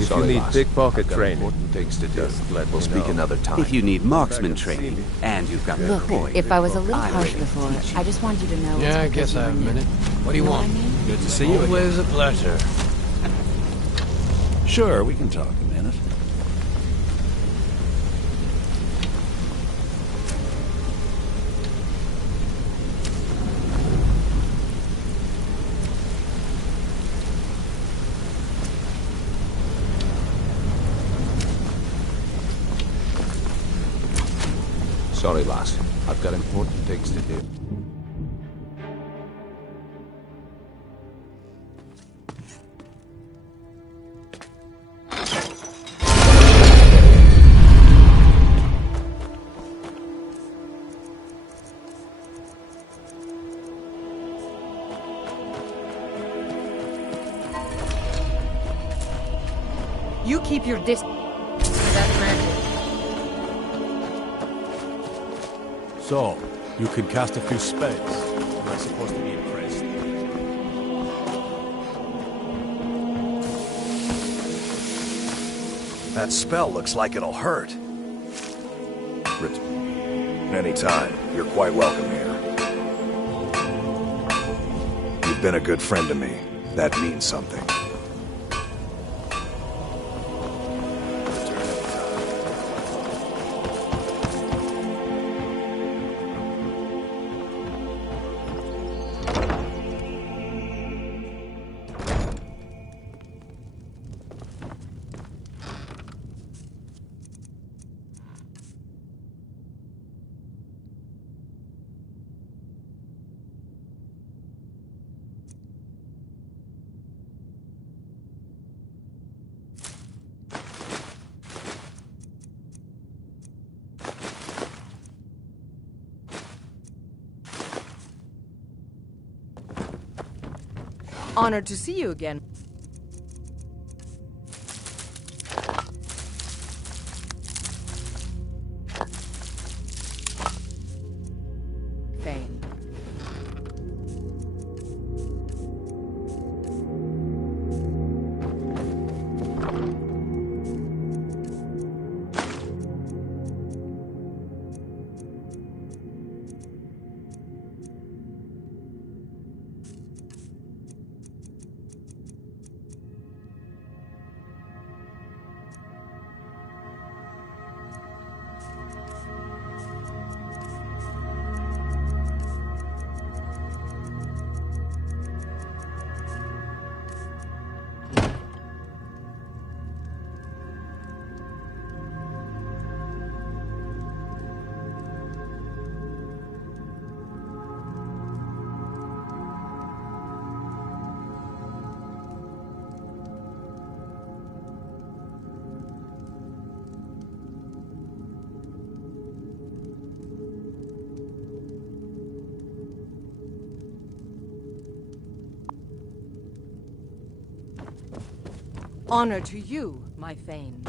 If you need pickpocket training, important things to do. just let We'll me speak know. another time. If you need marksman training, and you've got the Look, coin, if I was a little I'm harsh ready to before, teach you. I just want you to know. Yeah, I it's guess because I have a you were minute. new. What do you Know want? what I mean? Good to see you again. Always a pleasure. Sure, we can talk a minute. Sorry, lass. I've got important things to do. You keep your distance. That's magic. So, you can cast a few spells. Am I supposed to be impressed? That spell looks like it'll hurt. Anytime. You're quite welcome here. You've been a good friend to me. That means something. Honored to see you again. Fame. Honor to you, my Thane.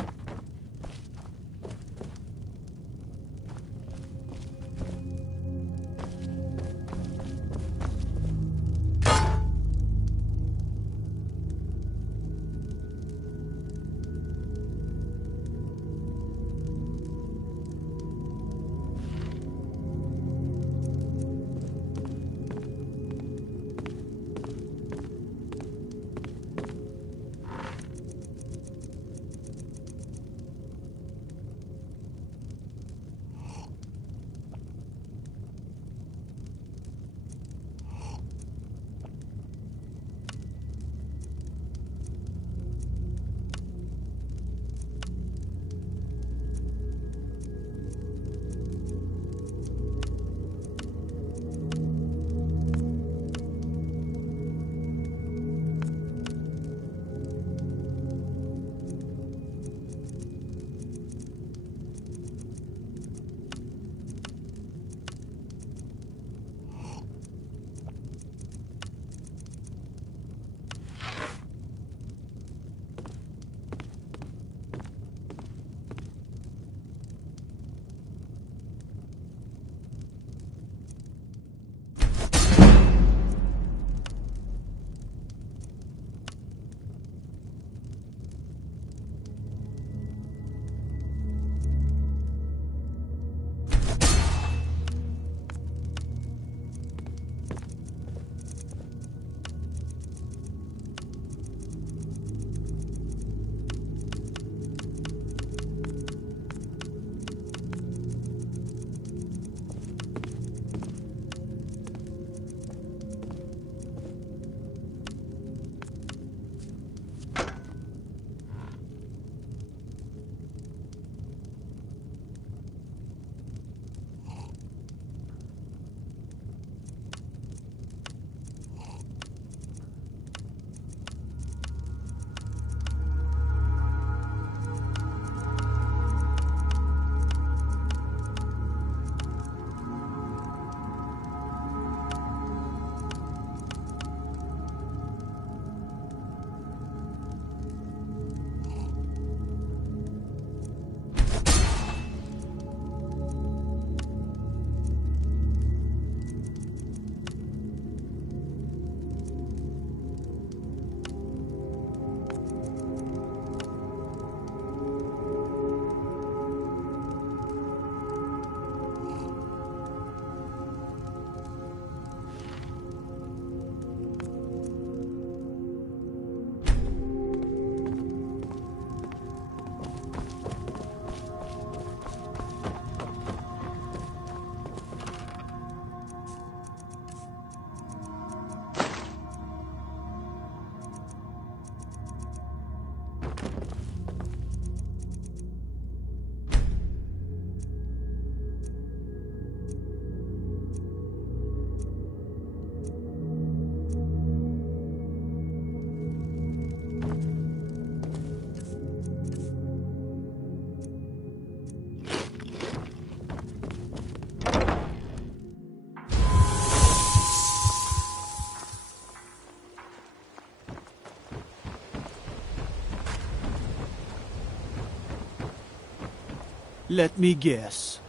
Let me guess.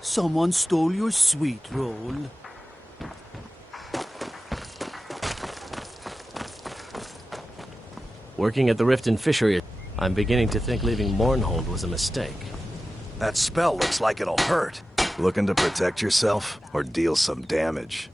Someone stole your sweet roll. Working at the Riften Fishery, I'm beginning to think leaving Mournhold was a mistake. That spell looks like it'll hurt. Looking to protect yourself or deal some damage?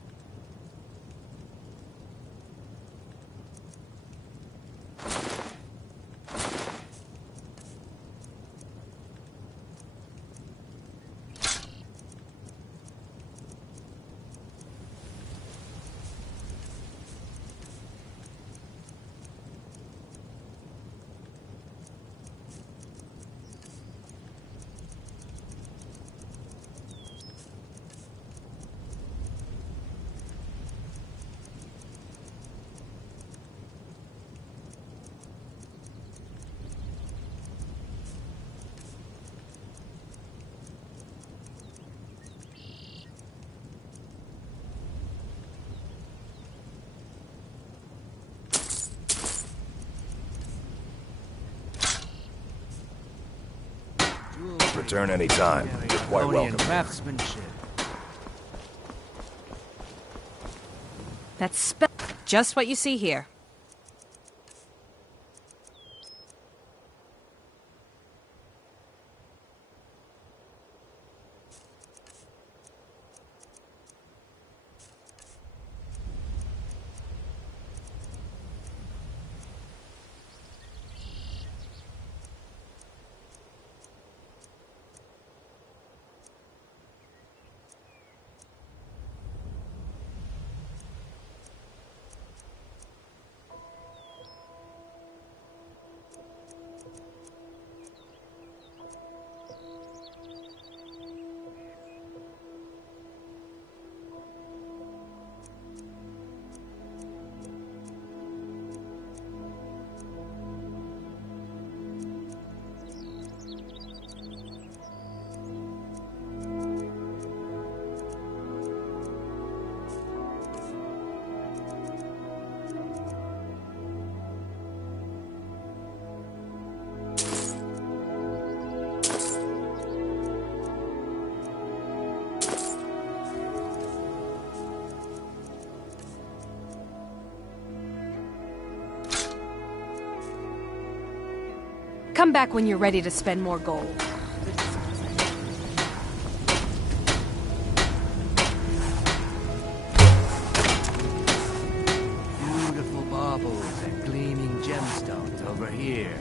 Return anytime. You're quite welcome. Craftsmanship. That's just what you see here. Come back when you're ready to spend more gold. Beautiful baubles and gleaming gemstones over here.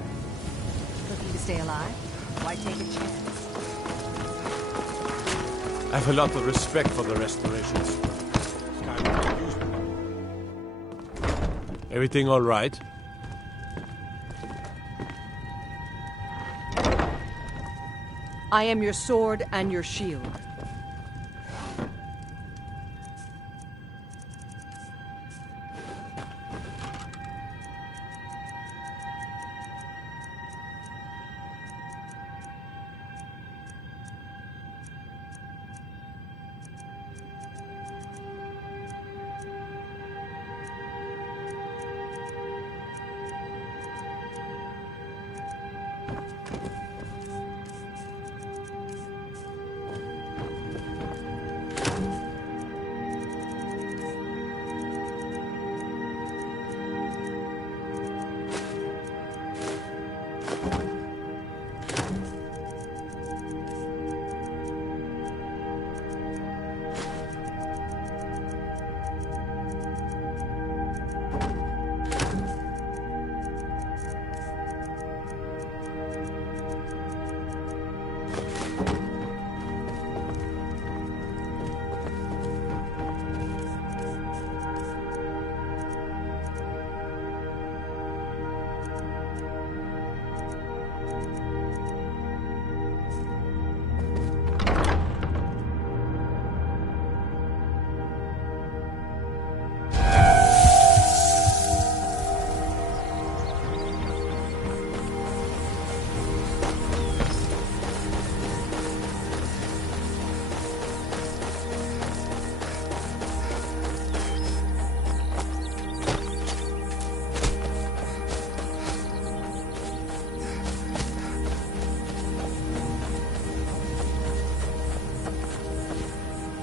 Looking to stay alive? Why take a chance? I have a lot of respect for the restorations. Skyrim used them. Everything all right? I am your sword and your shield.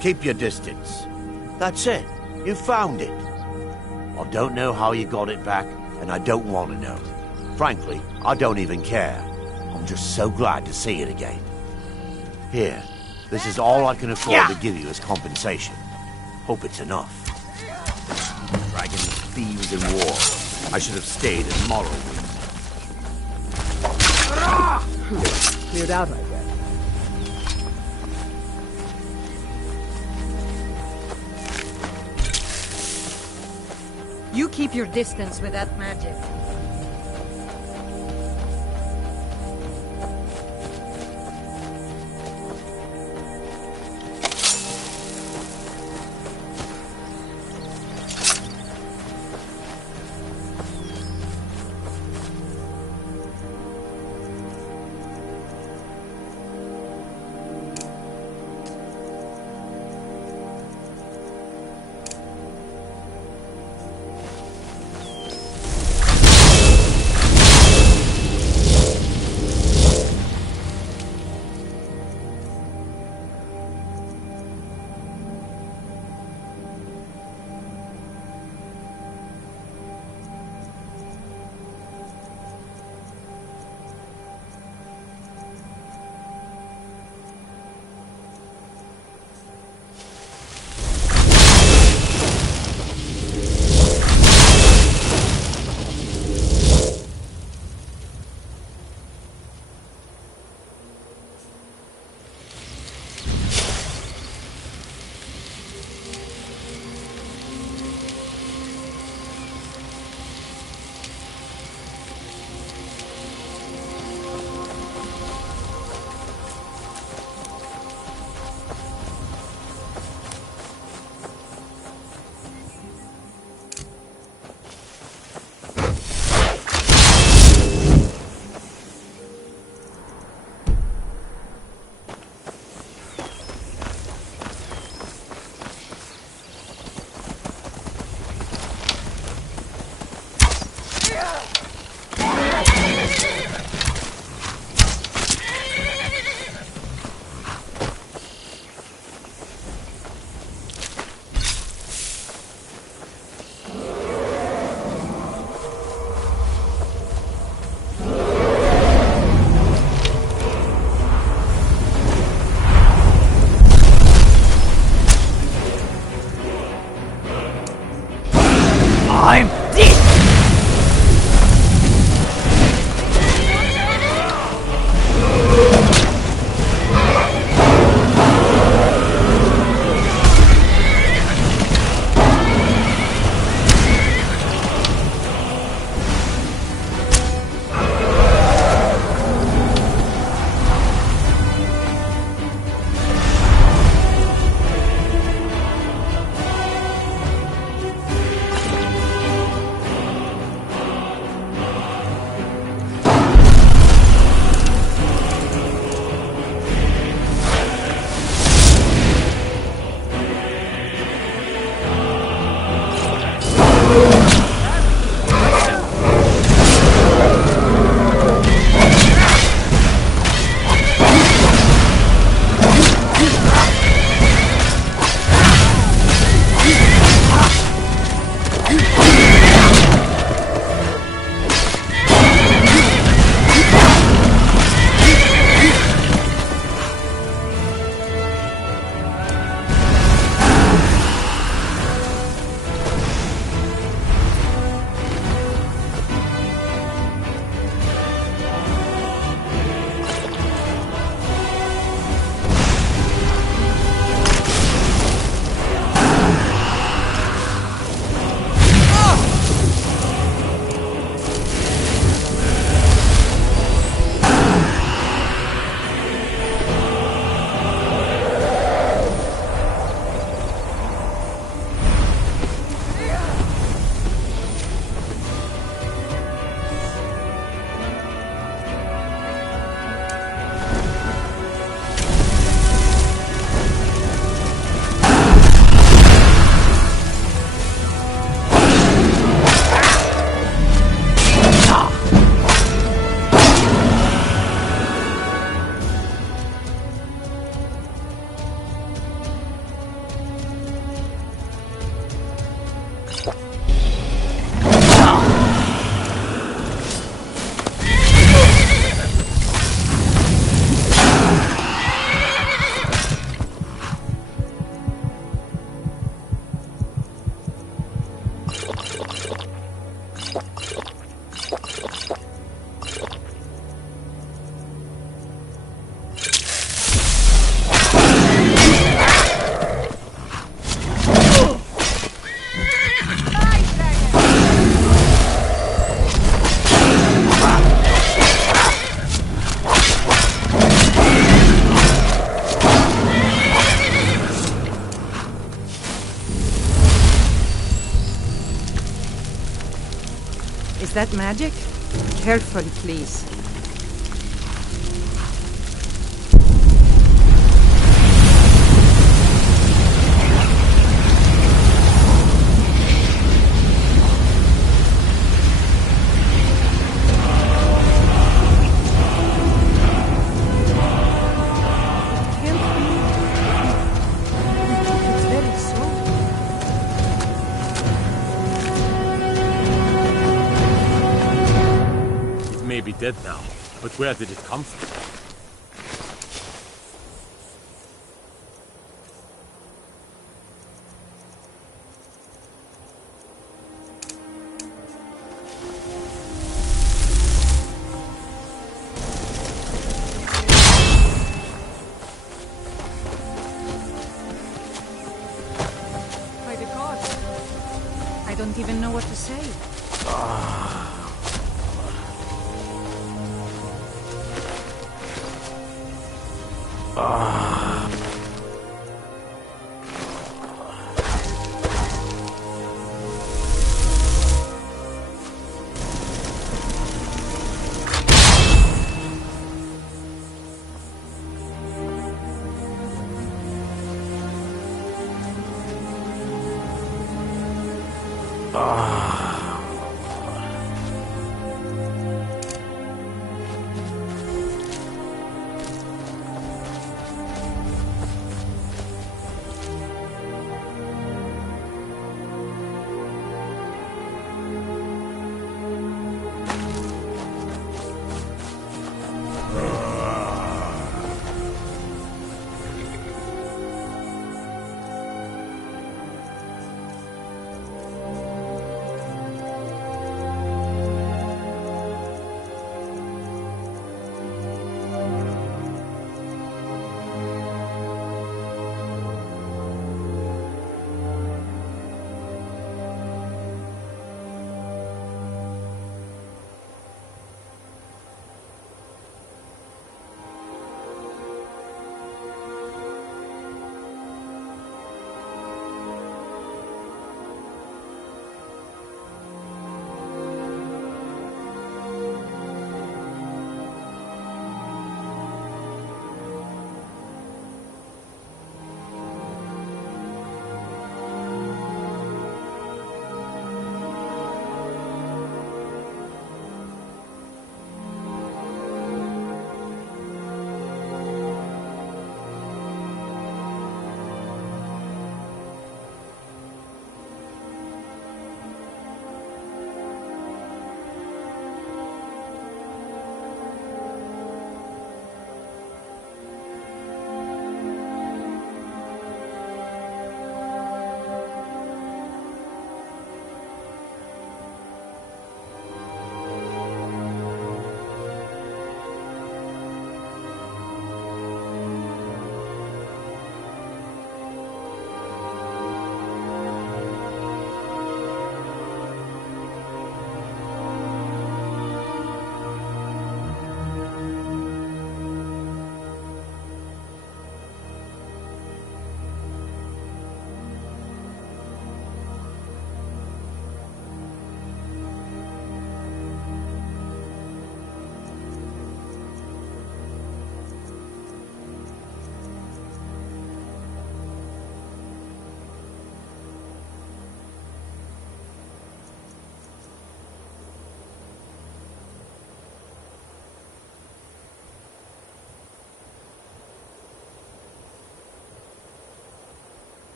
Keep your distance. That's it. You found it. I don't know how you got it back, and I don't want to know. Frankly, I don't even care. I'm just so glad to see it again. Here, this is all I can afford to give you as compensation. Hope it's enough. Dragons, thieves, and war. I should have stayed in Morrowind. Cleared out, I guess. You keep your distance with that magic. that magic? Careful, please. It's very slow. It may be dead now, but where did it come from? By the gods. I don't even know what to say.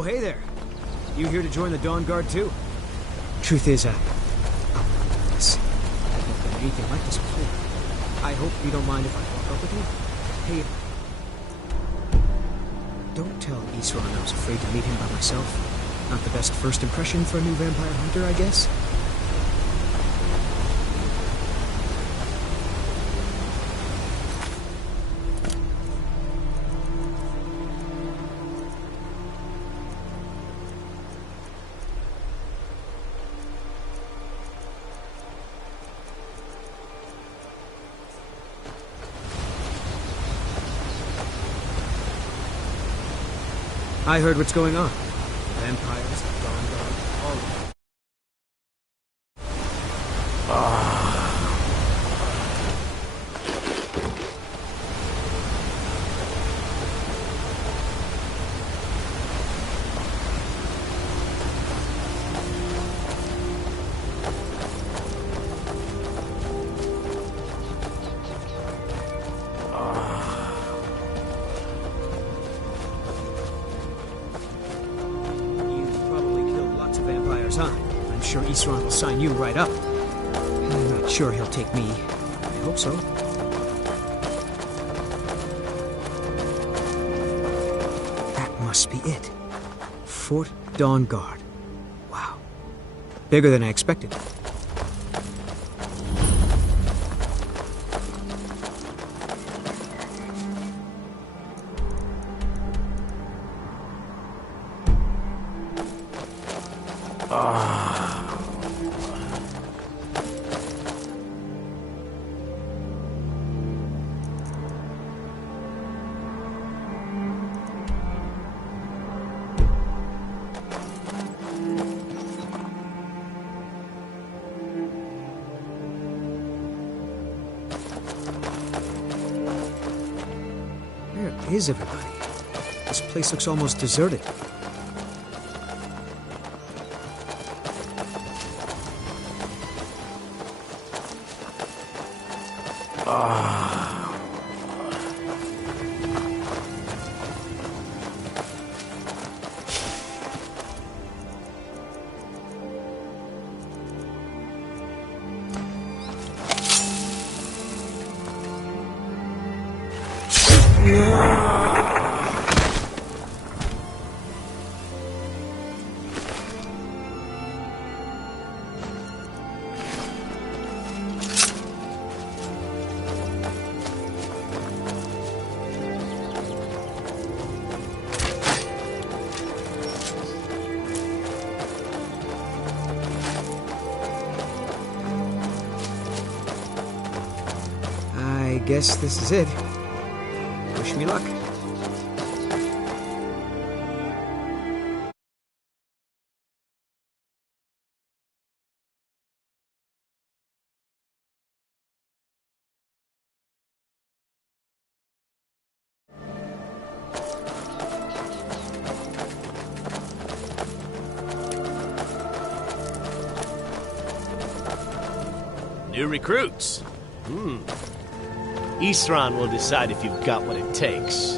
Oh, hey there. You here to join the Dawn Guard too? Truth is, I've not done anything like this before. I hope you don't mind if I walk up with you. Hey, don't tell Isran I was afraid to meet him by myself. Not the best first impression for a new vampire hunter, I guess. I heard what's going on. Vampires, the Dawn Guard, all of them. I'm sure Isran will sign you right up. I'm not sure he'll take me. I hope so. That must be it. Fort Dawn Guard. Wow. Bigger than I expected. Where is everybody? This place looks almost deserted. I guess this is it. Wish me luck. New recruits. Isran will decide if you've got what it takes.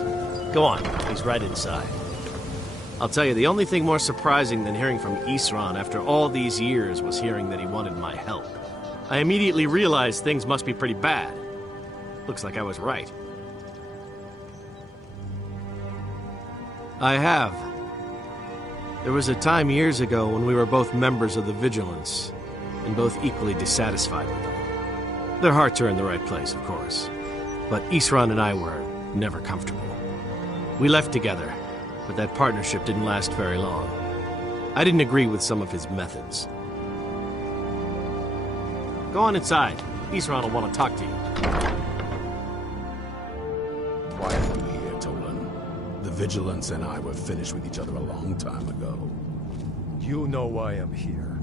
Go on, he's right inside. I'll tell you, the only thing more surprising than hearing from Isran after all these years was hearing that he wanted my help. I immediately realized things must be pretty bad. Looks like I was right. I have. There was a time years ago when we were both members of the Vigilance, and both equally dissatisfied with them. Their hearts are in the right place, of course. But Isran and I were never comfortable. We left together, but that partnership didn't last very long. I didn't agree with some of his methods. Go on inside. Isran will want to talk to you. Why are you here, Tolan? The Vigilance and I were finished with each other a long time ago. You know why I'm here.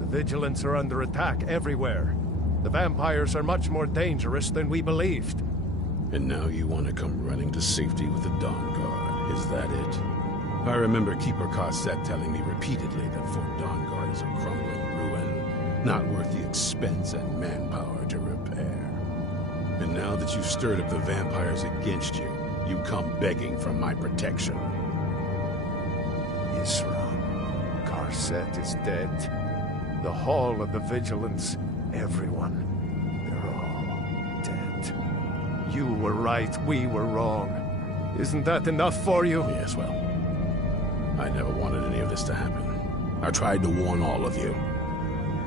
The Vigilance are under attack everywhere. The vampires are much more dangerous than we believed. And now you want to come running to safety with the Dawn Guard, is that it? I remember Keeper Carset telling me repeatedly that Fort Dawn Guard is a crumbling ruin, not worth the expense and manpower to repair. And now that you've stirred up the vampires against you, you come begging for my protection. Isra. Carset is dead. The Hall of the Vigilance, everyone. They're all dead. You were right, we were wrong. Isn't that enough for you? Yes, well, I never wanted any of this to happen. I tried to warn all of you.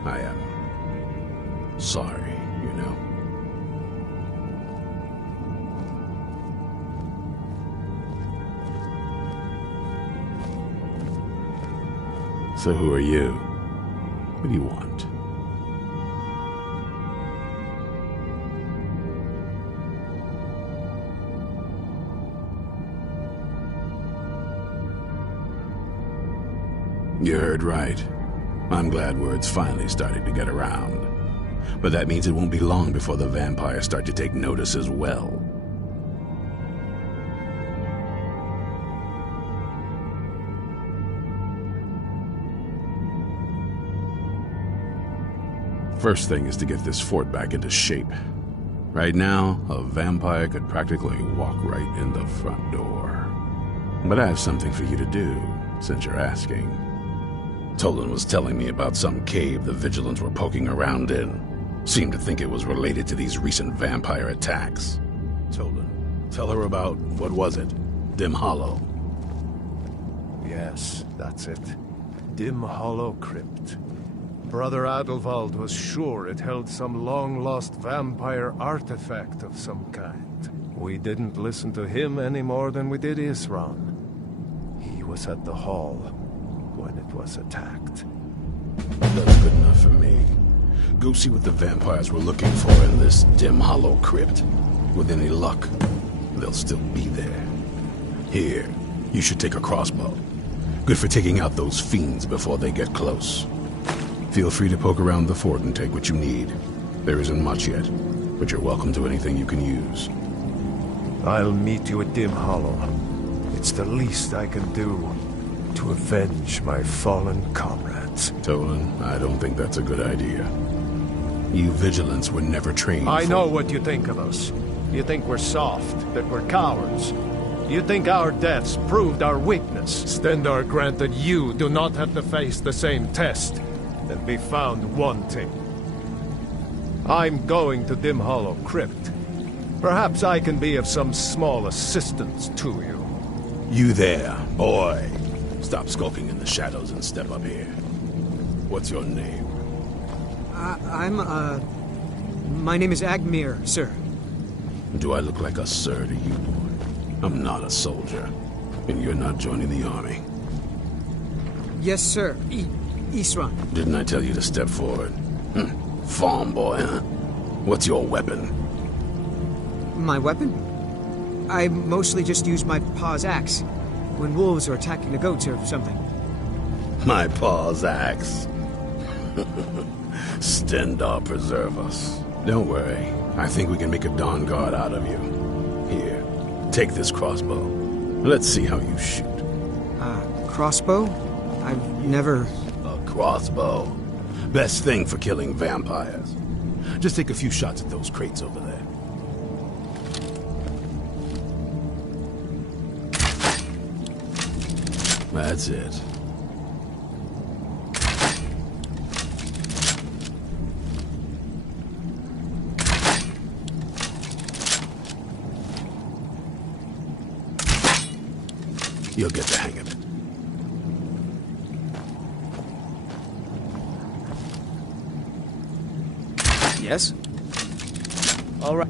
I am sorry, you know. So who are you? What do you want? You heard right. I'm glad word's finally starting to get around. But that means it won't be long before the vampires start to take notice as well. First thing is to get this fort back into shape. Right now, a vampire could practically walk right in the front door. But I have something for you to do, since you're asking. Tolan was telling me about some cave the Vigilants were poking around in. Seemed to think it was related to these recent vampire attacks. Tolan, tell her about, what was it? Dim Hollow. Yes, that's it. Dim Hollow Crypt. Brother Adelwald was sure it held some long-lost vampire artifact of some kind. We didn't listen to him any more than we did Isran. He was at the hall when it was attacked. That's good enough for me. Go see what the vampires were looking for in this Dim Hollow Crypt. With any luck, they'll still be there. Here, you should take a crossbow. Good for taking out those fiends before they get close. Feel free to poke around the fort and take what you need. There isn't much yet, but you're welcome to anything you can use. I'll meet you at Dim Hollow. It's the least I can do to avenge my fallen comrades. Tolan, I don't think that's a good idea. You Vigilants were never trained I know what you think of us. You think we're soft, that we're cowards. You think our deaths proved our weakness. Stendarr granted you do not have to face the same test and be found wanting. I'm going to Dim Hollow Crypt. Perhaps I can be of some small assistance to you. You there, boy. Stop skulking in the shadows and step up here. What's your name? My name is Agmir, sir. Do I look like a sir to you, boy? I'm not a soldier, and you're not joining the army. Yes, sir. Isran. Didn't I tell you to step forward? Farm boy, huh? What's your weapon? My weapon? I mostly just use my paw's axe when wolves are attacking the goats or something. My paw's axe. Stendarr preserve us. Don't worry. I think we can make a Dawn Guard out of you. Here, take this crossbow. Let's see how you shoot. Crossbow? I've never... A crossbow. Best thing for killing vampires. Just take a few shots at those crates over there. That's it. You'll get the hang of it. Yes? All right.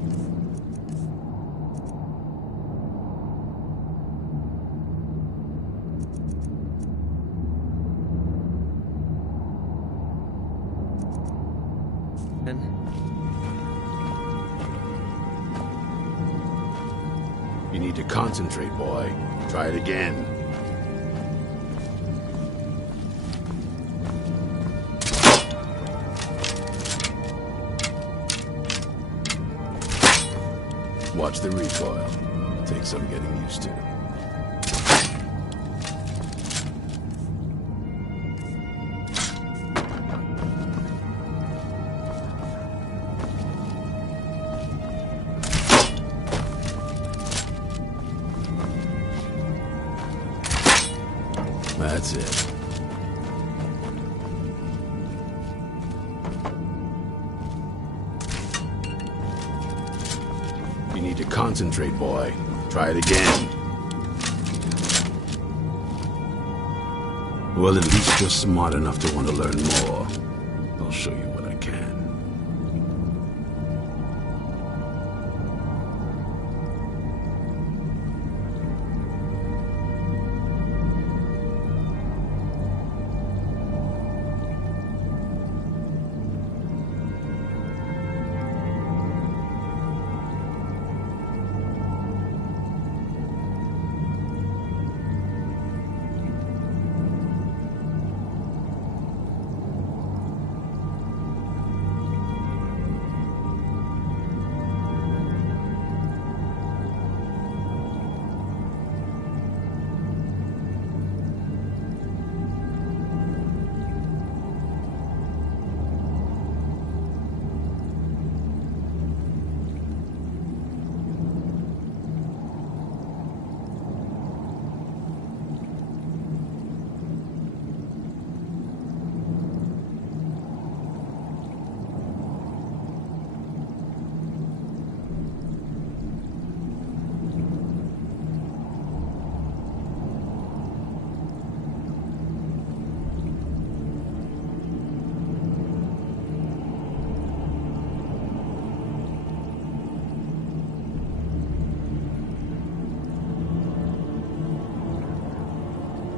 You need to concentrate, boy. Try it again. Watch the recoil. Take some getting used to. That's it. You need to concentrate, boy. Try it again. Well, at least you're smart enough to want to learn more. I'll show you what I can.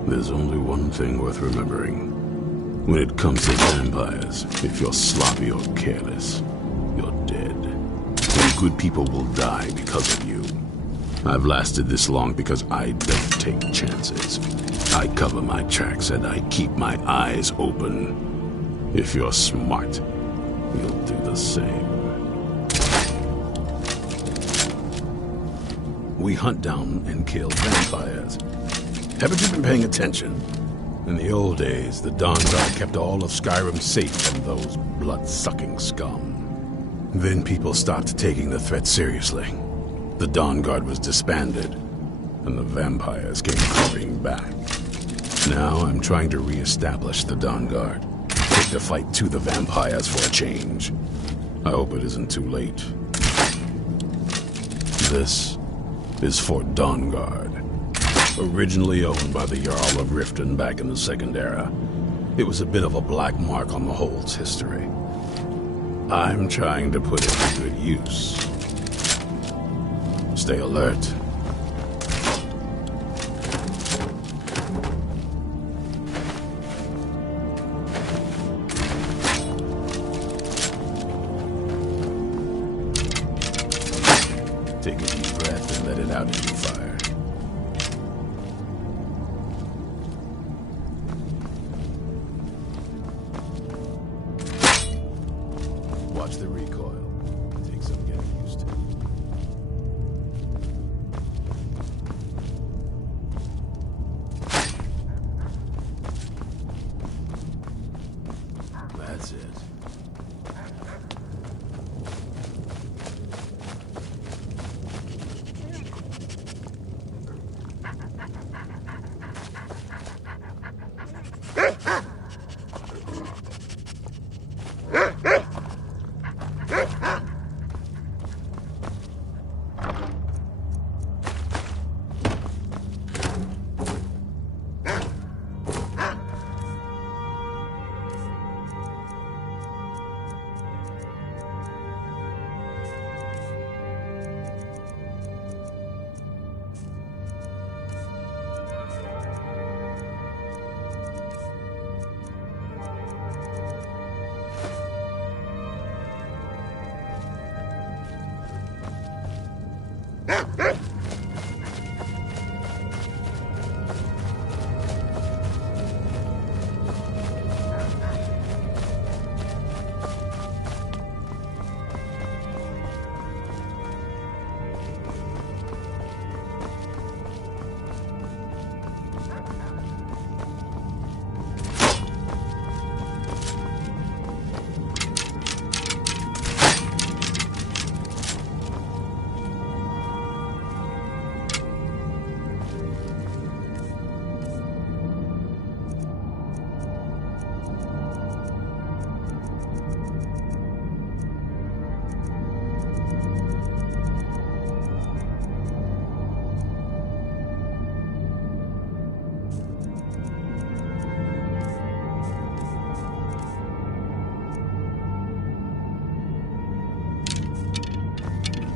There's only one thing worth remembering. When it comes to vampires, if you're sloppy or careless, you're dead. And good people will die because of you. I've lasted this long because I don't take chances. I cover my tracks and I keep my eyes open. If you're smart, you'll do the same. We hunt down and kill vampires. Haven't you been paying attention? In the old days, the Dawn Guard kept all of Skyrim safe from those blood-sucking scum. Then people stopped taking the threat seriously. The Dawn Guard was disbanded, and the vampires came creeping back. Now I'm trying to re-establish the Dawn Guard. Take the fight to the vampires for a change. I hope it isn't too late. This is Fort Dawnguard. Originally owned by the Jarl of Riften back in the Second Era, it was a bit of a black mark on the Hold's history. I'm trying to put it to good use. Stay alert. Take a deep breath and let it out into fire. Watch the recoil. Take some getting used to. That's it.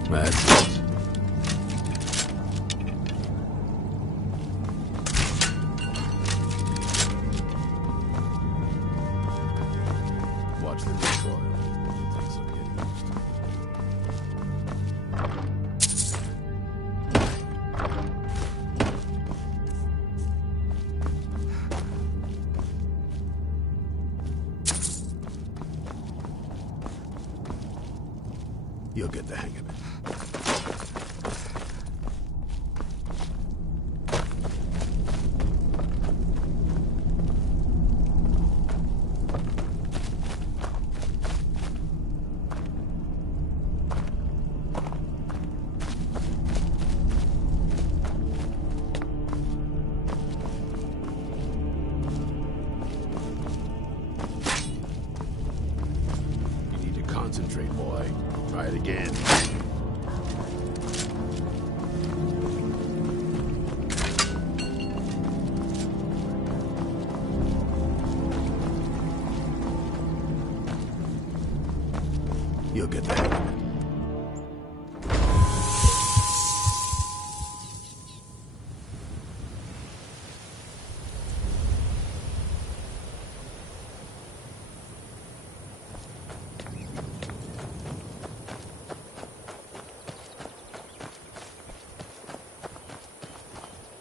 That's it. Watch the recoil. Things will get used to. You'll get the hang of it. You need to concentrate, boy. Try it again. You'll get the hang of it.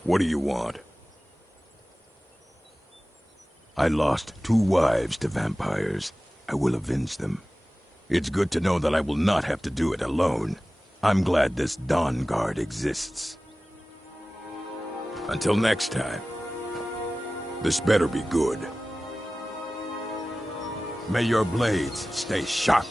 What do you want? I lost 2 wives to vampires. I will avenge them. It's good to know that I will not have to do it alone. I'm glad this Dawn Guard exists. Until next time. This better be good. May your blades stay sharp.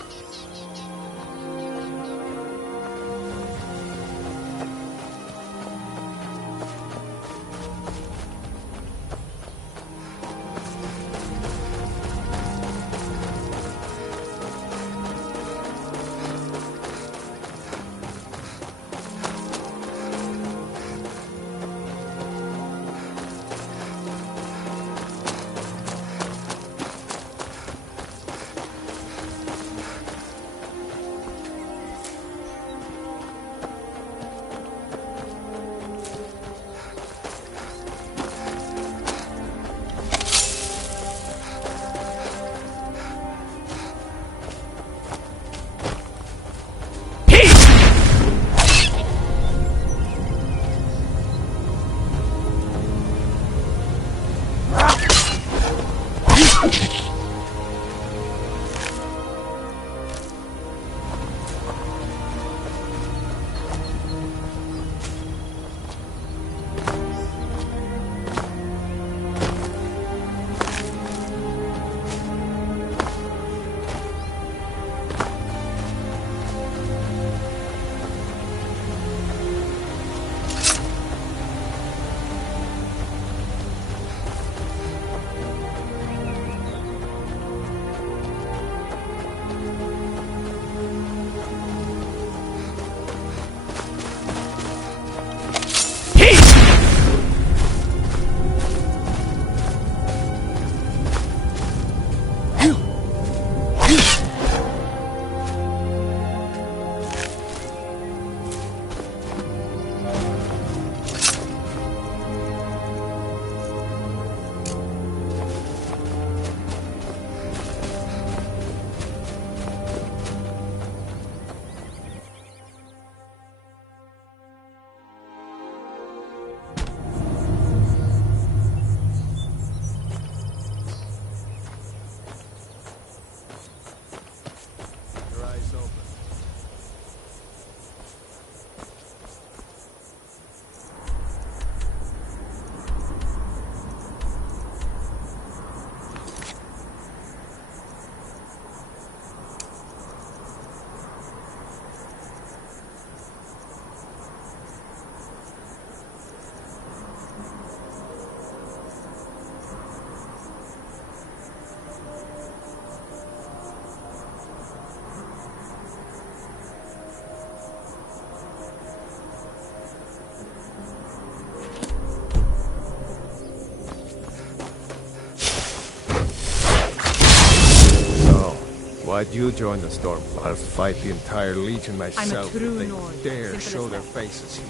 Why'd you join the storm? I'll fight the entire legion myself true if they Nord. dare Simple show as their that. faces here.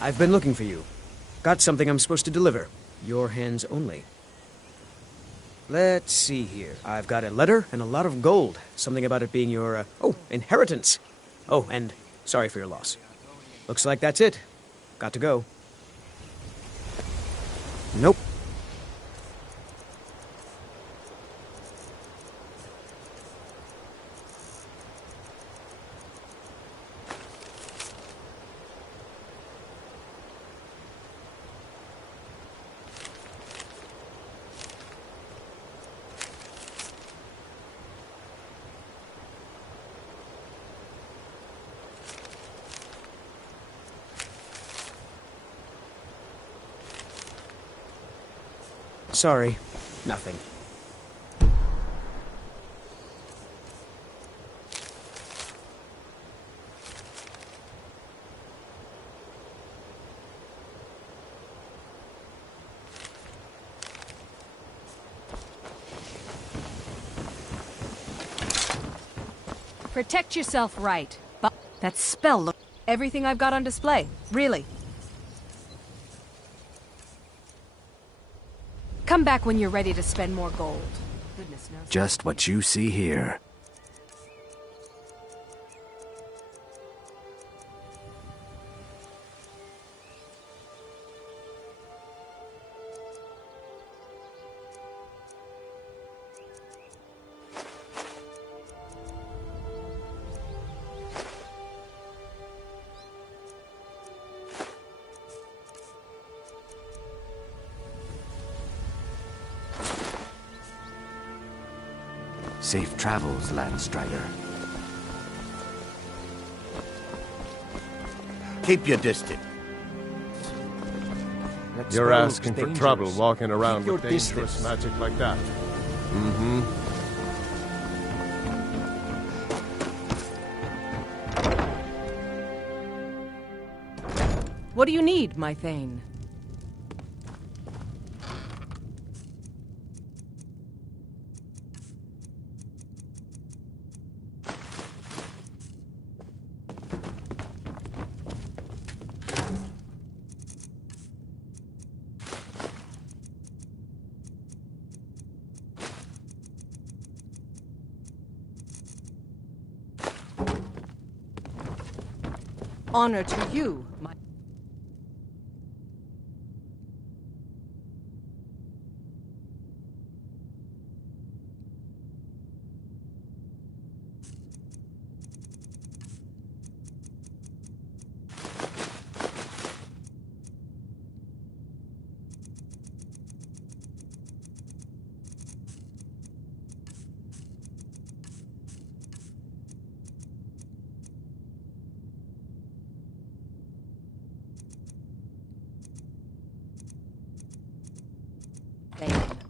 I've been looking for you. Got something I'm supposed to deliver. Your hands only. Let's see here. I've got a letter and a lot of gold. Something about it being your, inheritance. Oh, and sorry for your loss. Looks like that's it. Got to go. Nope. Sorry. Nothing. Protect yourself right. But that spell look everything I've got on display. Really. Come back when you're ready to spend more gold. Goodness knows. Just what you see here. Safe travels, Landstrider. Keep your distance. You're asking for trouble walking around Keep your with dangerous distance. magic like that. Mm-hmm. What do you need, my Thane? Honor to you, my... Bane.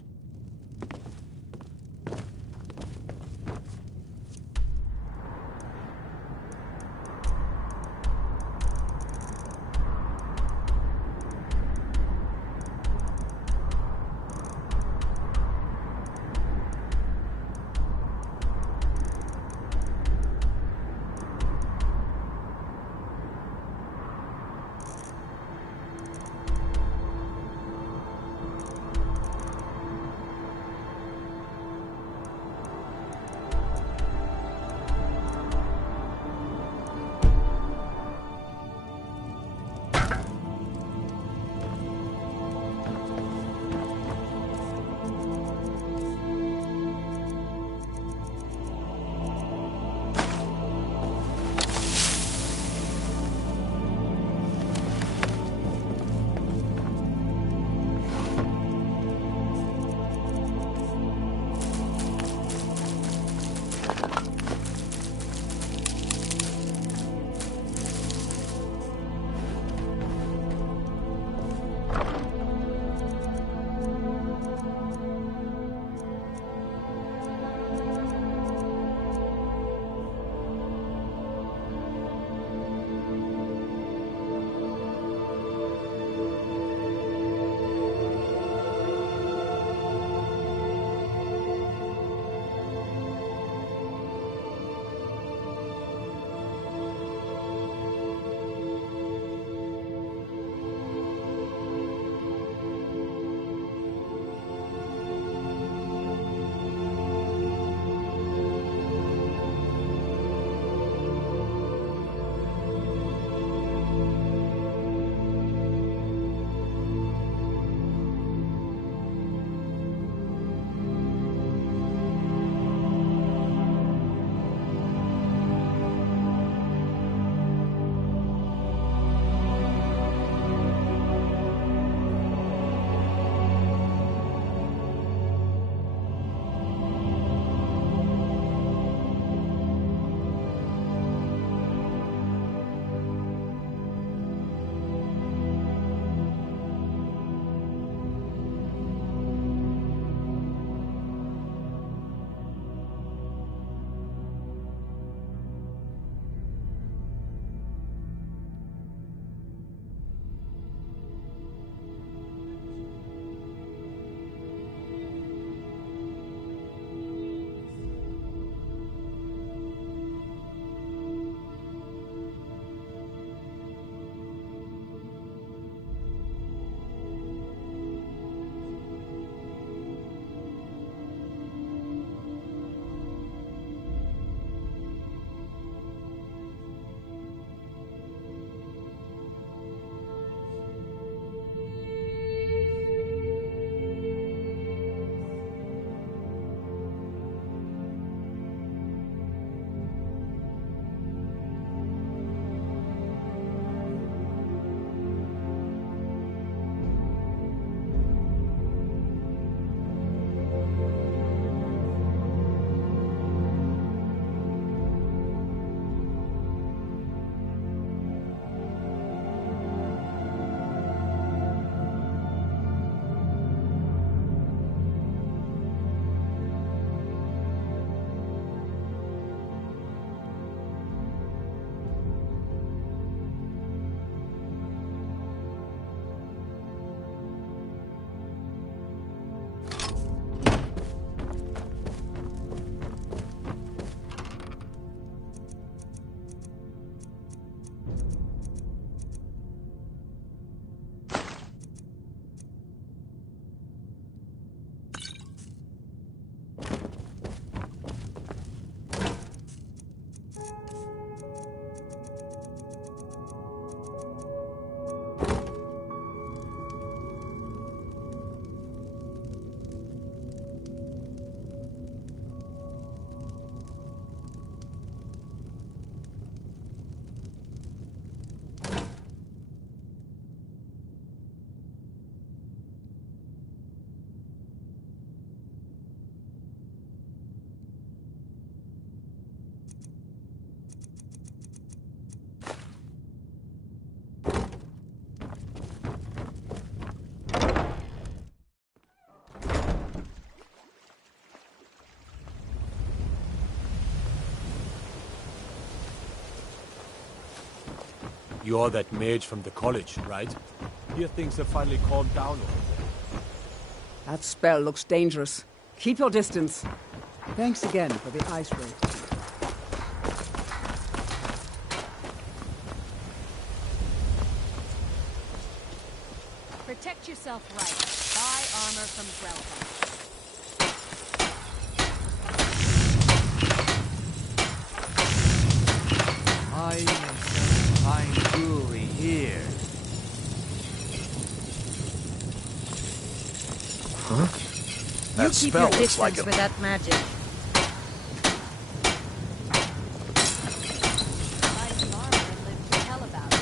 You're that mage from the college, right? Here things have finally calmed down over there. That spell looks dangerous. Keep your distance. Thanks again for the ice raid. Protect yourself right. Buy armor from Drelva. I myself find jewelry here. Huh? You keep your distance with that magic. Buy some armor and live to tell about it.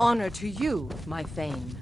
Honor to you, my Thane.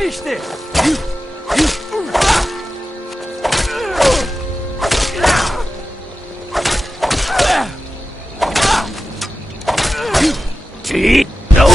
Finish this! Cheat! No!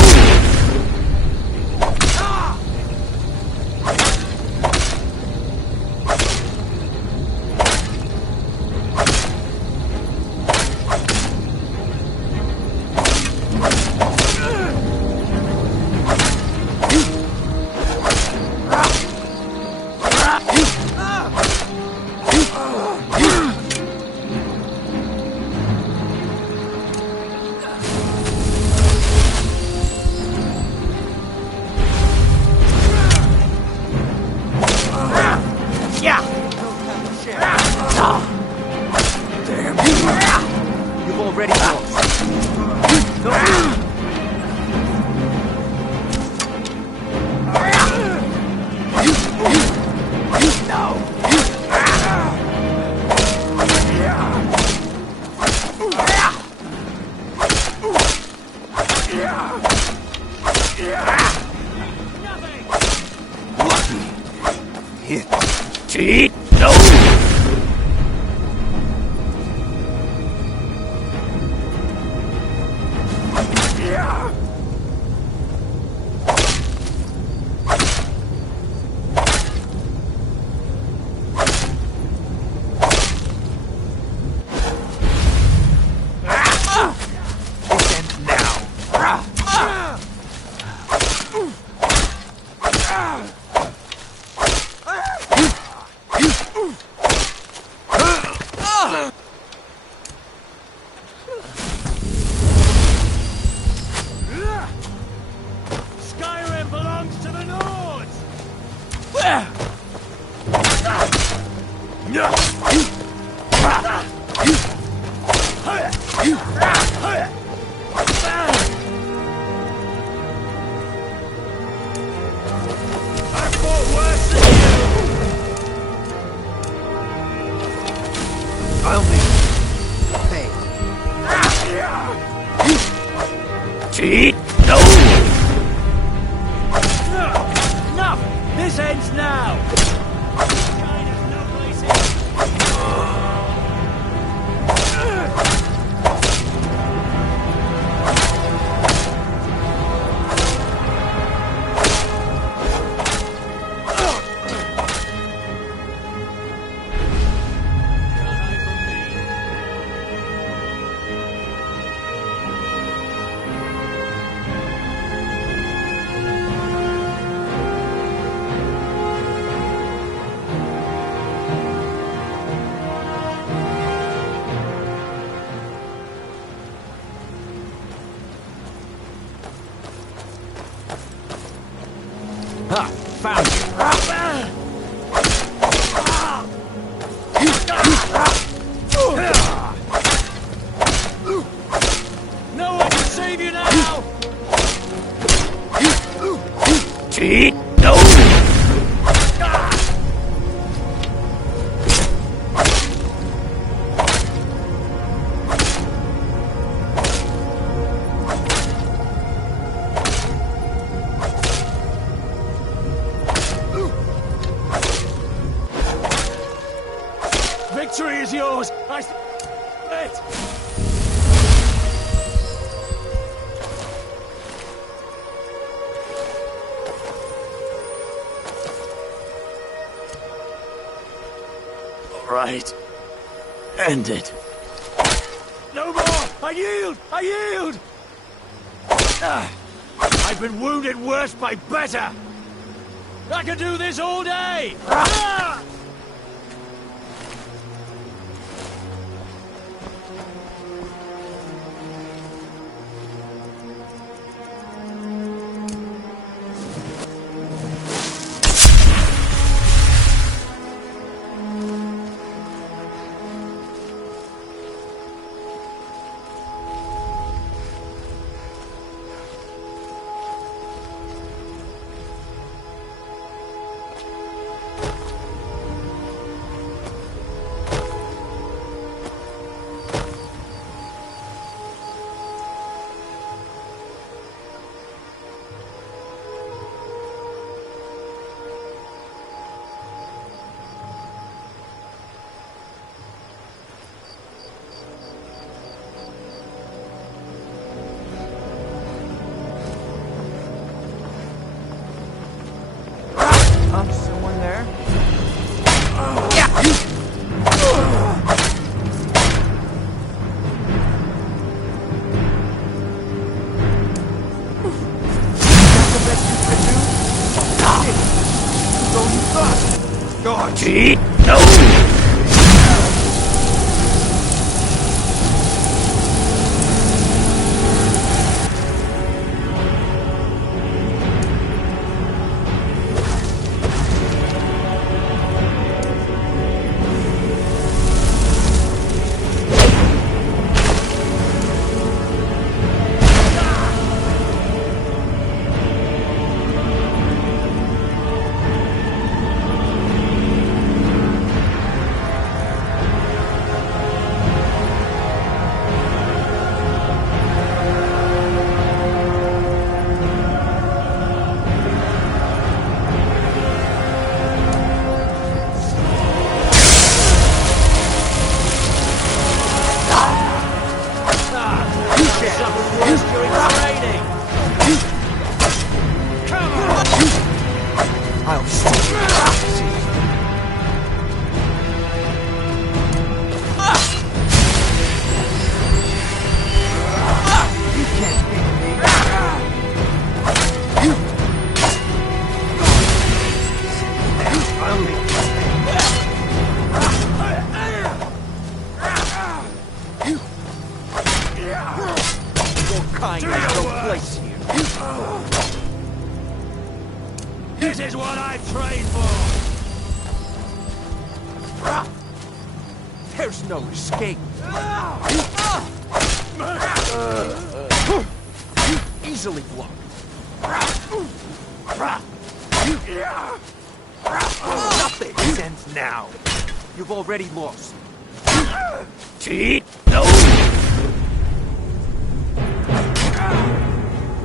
You've already lost. Cheat! No! Skyrim belongs to the Nords! I fought worse than you! I'll need... Hey. Cheat! No! Enough! This ends now! Ha! Found you! No one can save you now! Cheat! No! Victory is yours! It! All right. End it. No more! I yield! I yield! I've been wounded worse by better! I can do this all day! This is what I trained for! There's no escape. Easily blocked. Nothing ends now. You've already lost. No!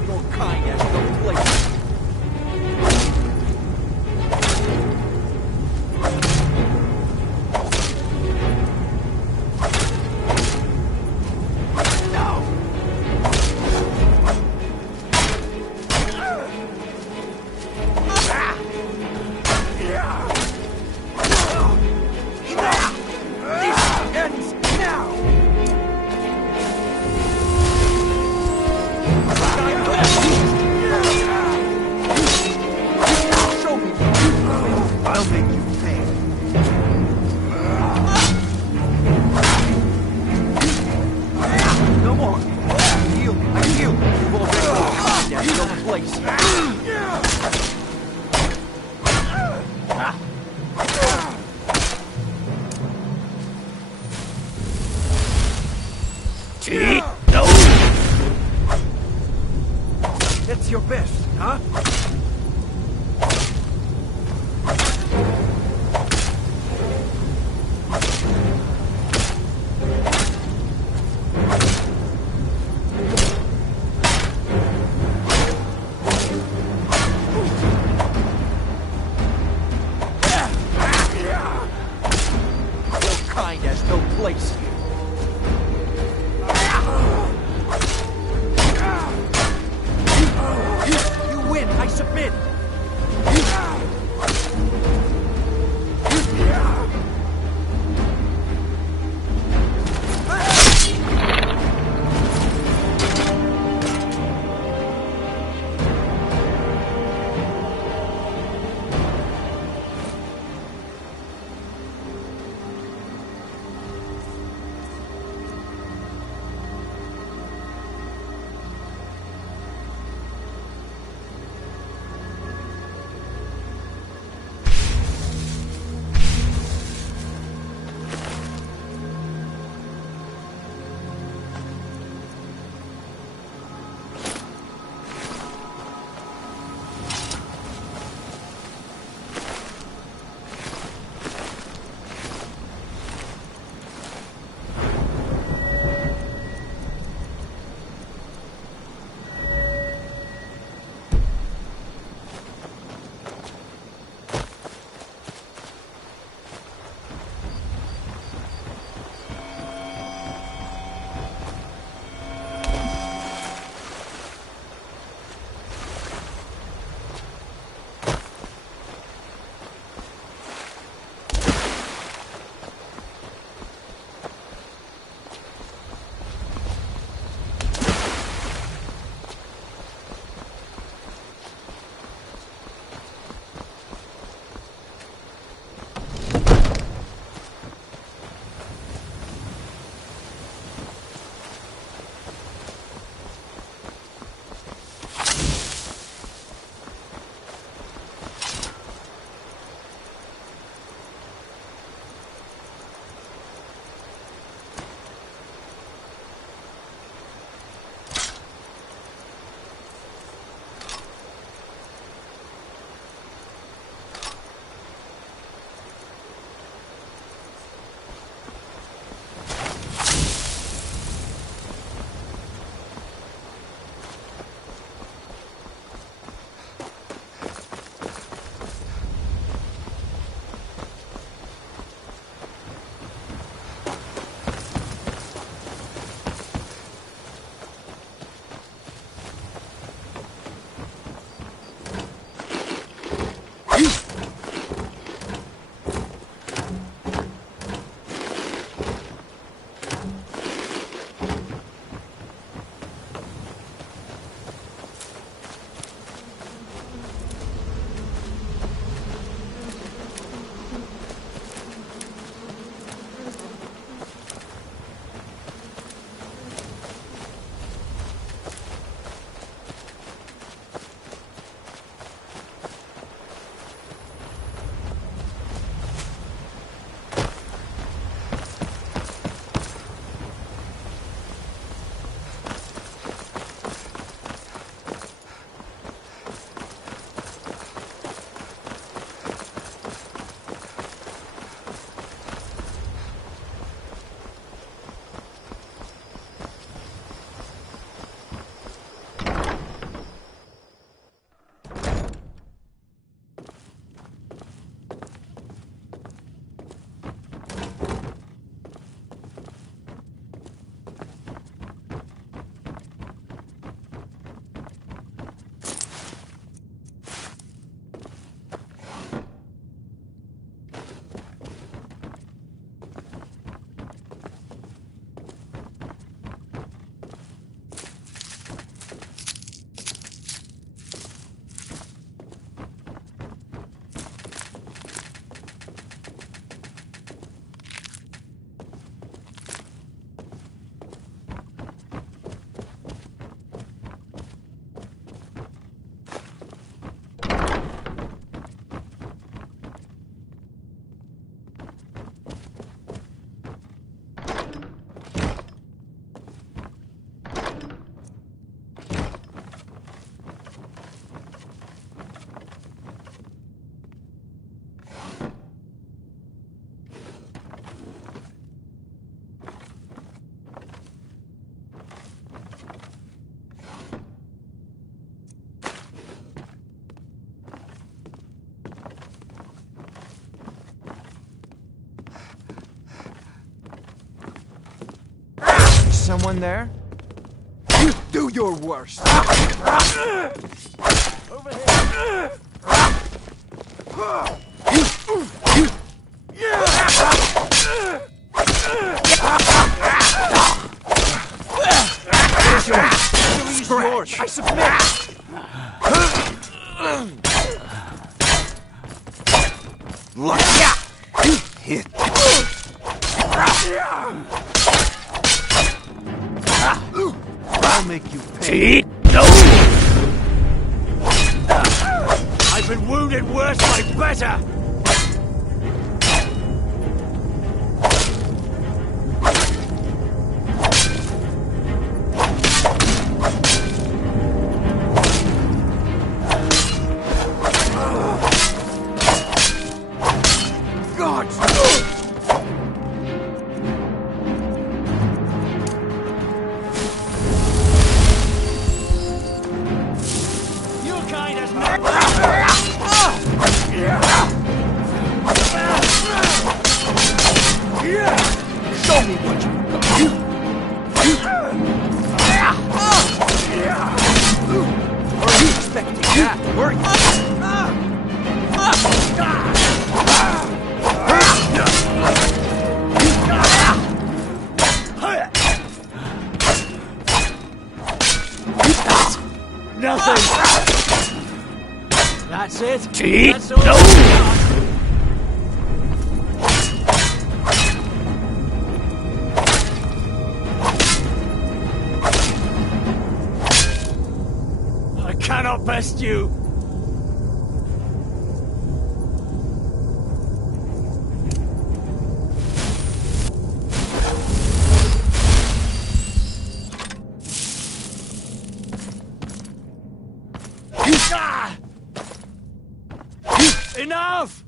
Your kind has no place. No! That's your best, huh? Your kind has no place here. I submit! someone there? Do your worst. Over here. I submit! Look. Hit. I'll make you pay. No! I've been wounded worse by better! That's it. That's all. No. I cannot best you. Enough!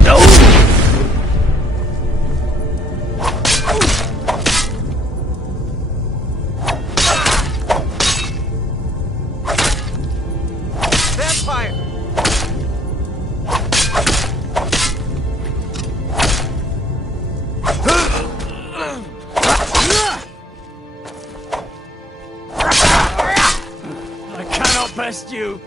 No! Vampire! I cannot best you.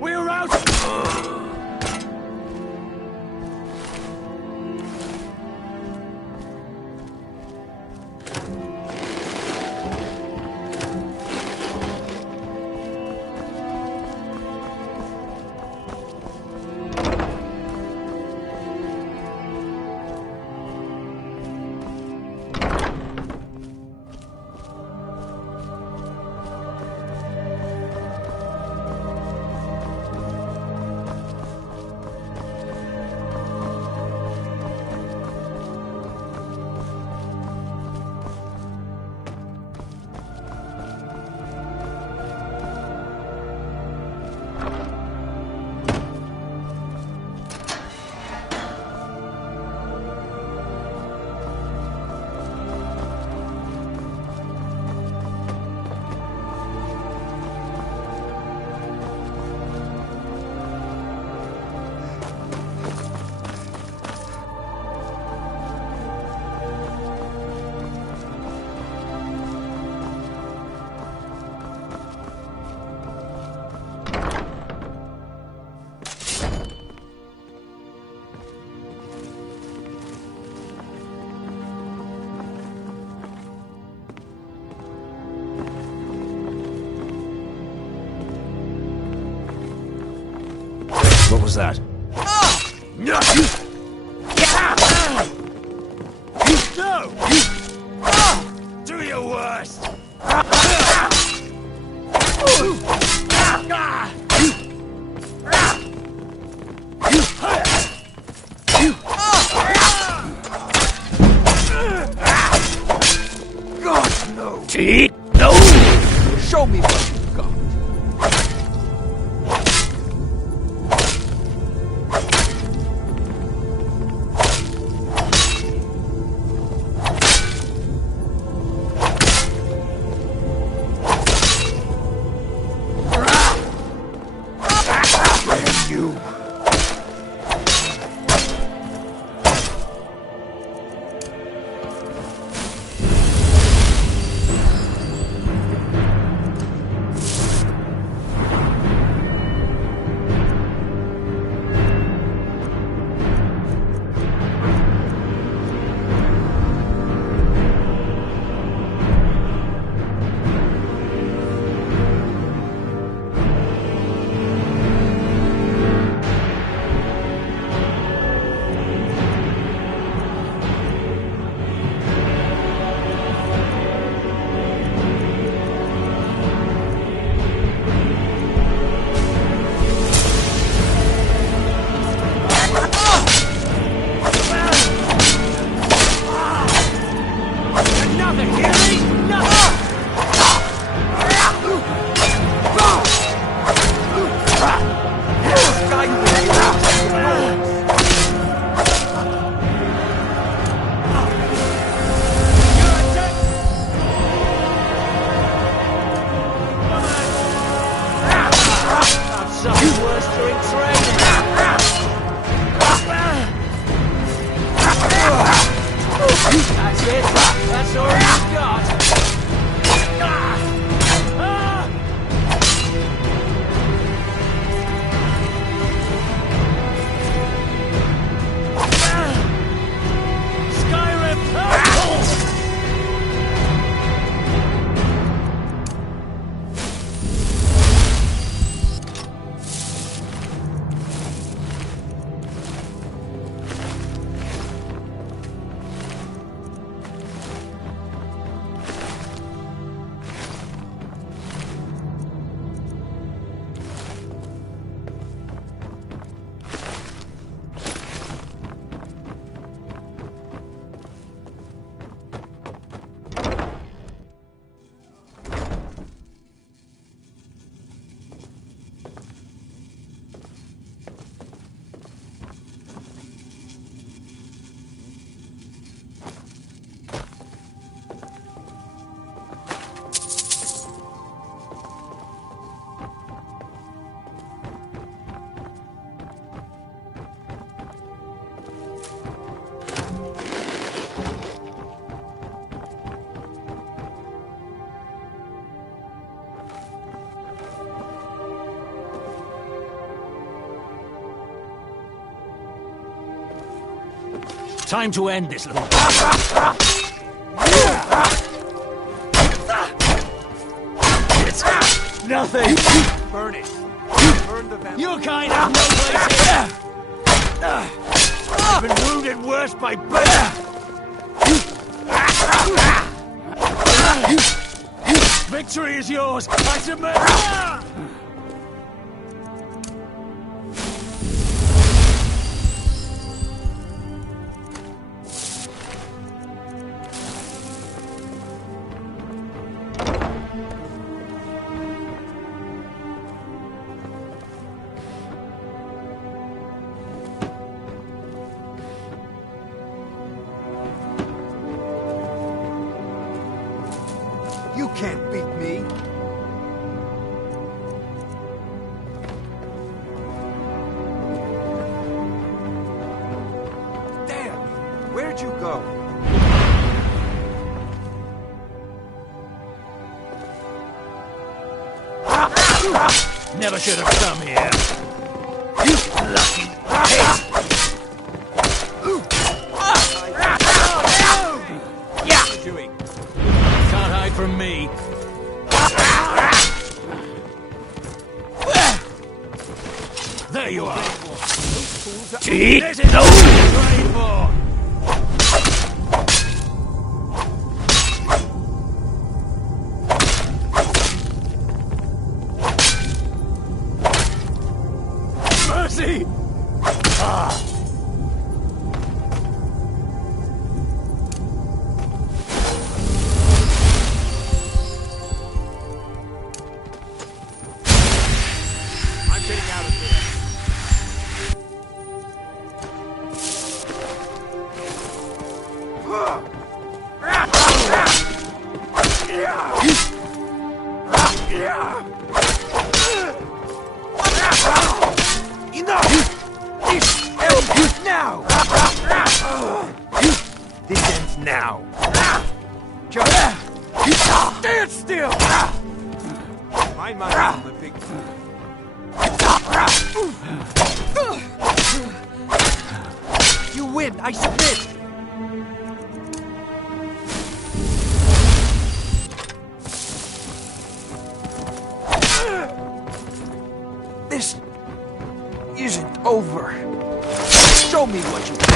We're out! hell was that? Do your worst! God, no! No! Show me what you've got. That's it. That's all you've got. Time to end this little... It's nothing! Burn it! Burn the vampire! Your kind have no place here! I've been wounded worse by better! Victory is yours! I submit! You can't beat me! Damn! Where'd you go? Never should have come here. You lucky pig! Yeah! Can't hide from me. There you are. Mercy! Ah! I'm getting out of here. Enough! This ends now! This ends now. Just stand still! Mind my own, the big... You win! I submit! This isn't over. Show me what you got.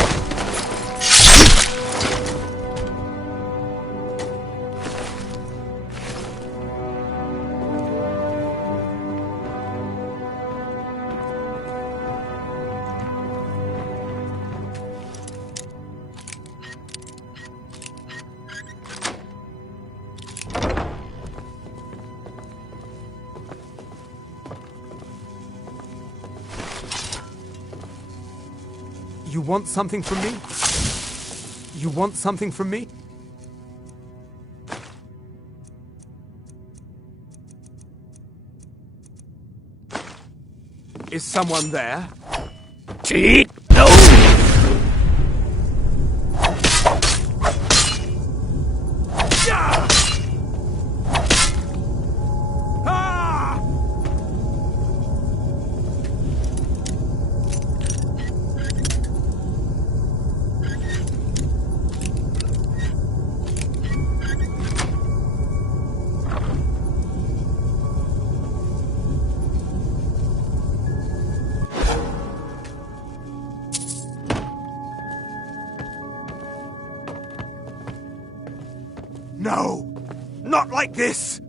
You want something from me? You want something from me? Is someone there? Cheat! No! No! Not like this!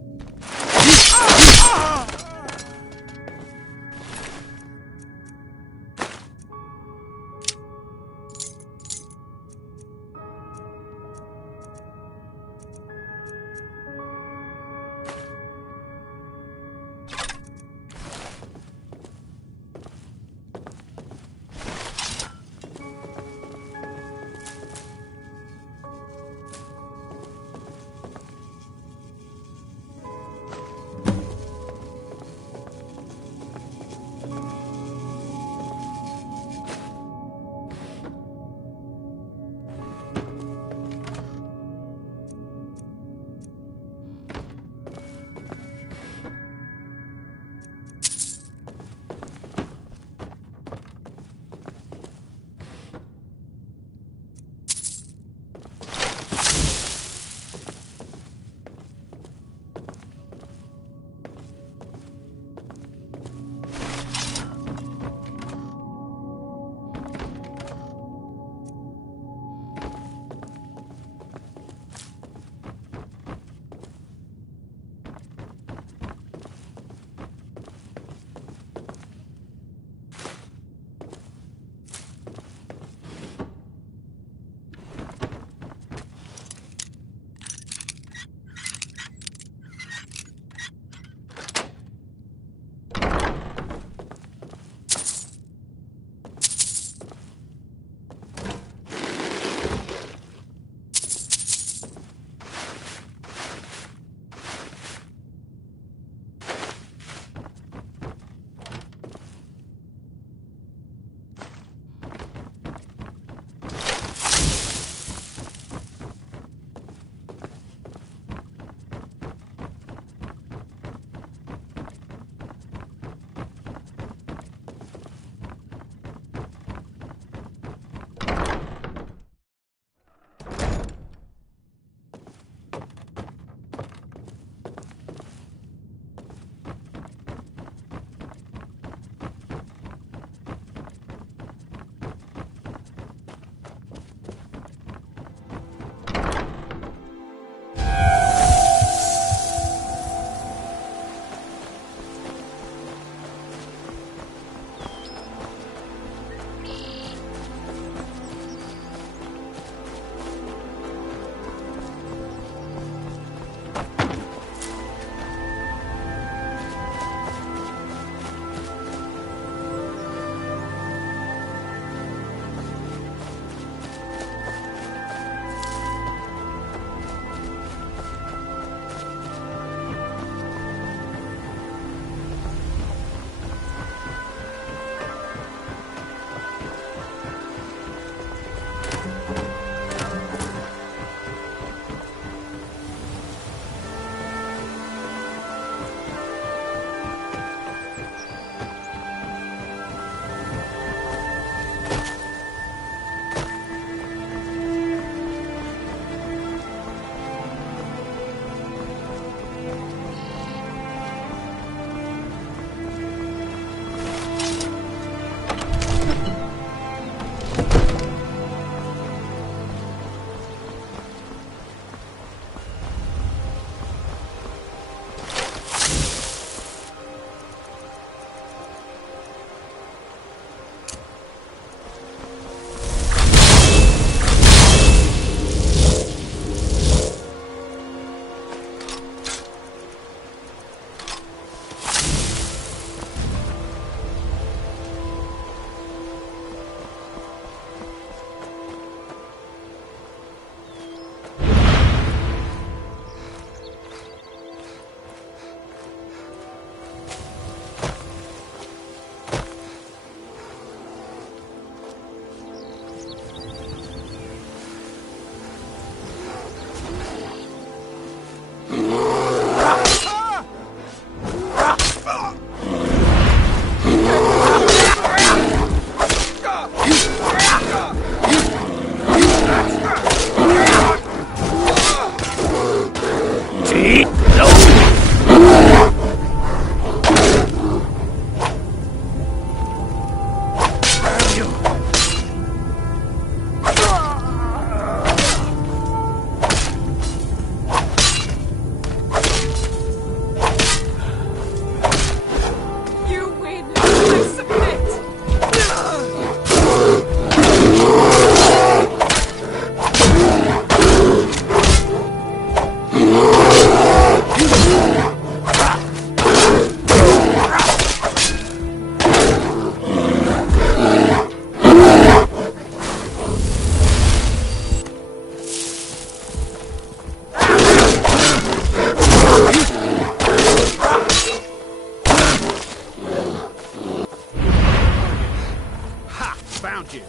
found you.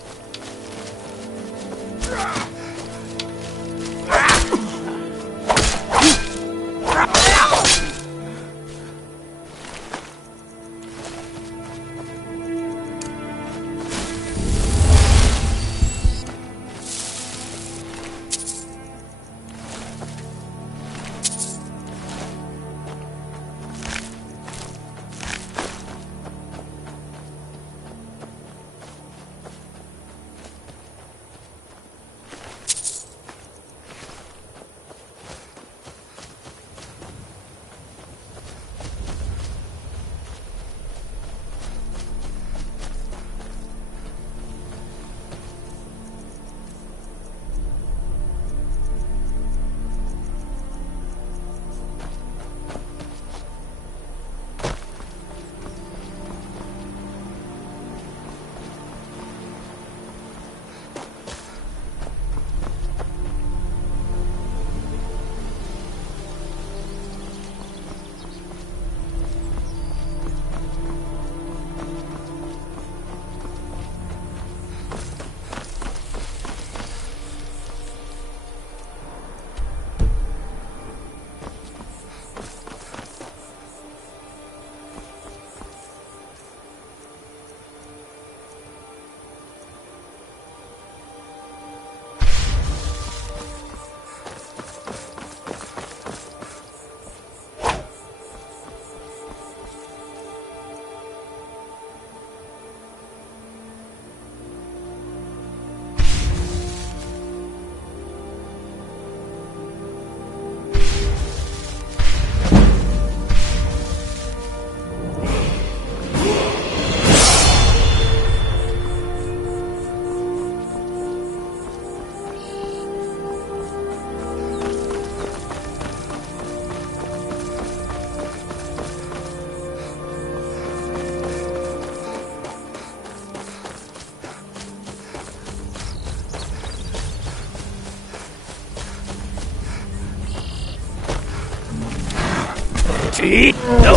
No!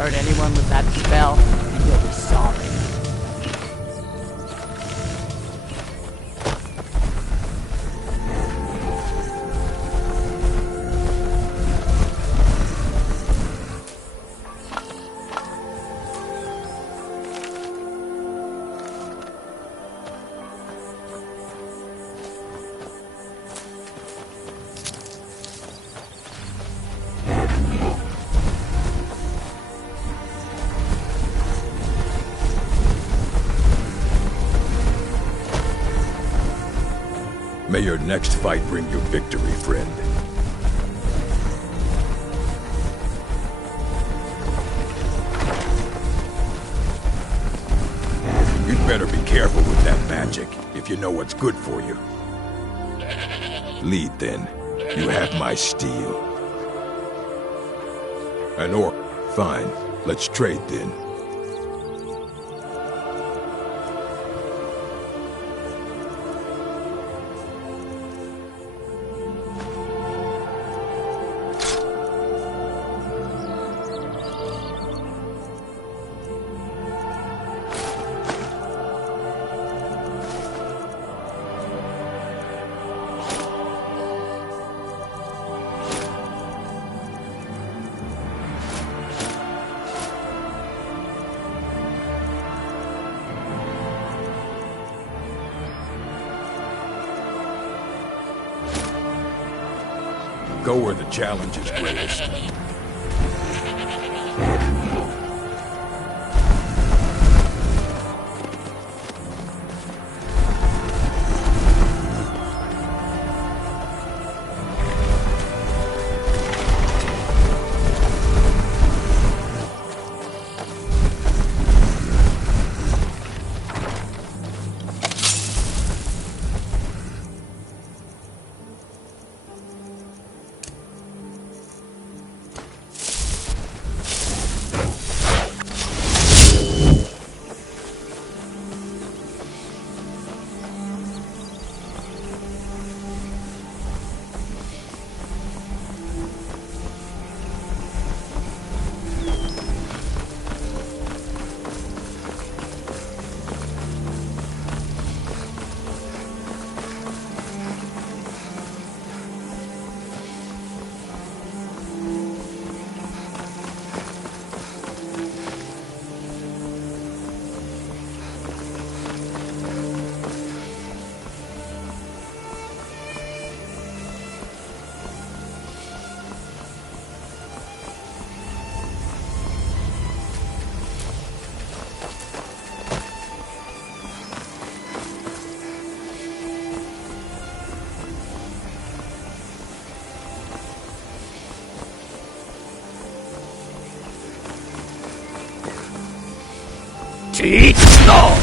Hurt anyone with that spell? You'll be sorry. May your next fight bring you victory, friend. You'd better be careful with that magic, if you know what's good for you. Lead, then. You have my steel. An orc. Fine. Let's trade, then. Go where the challenge is greatest. No!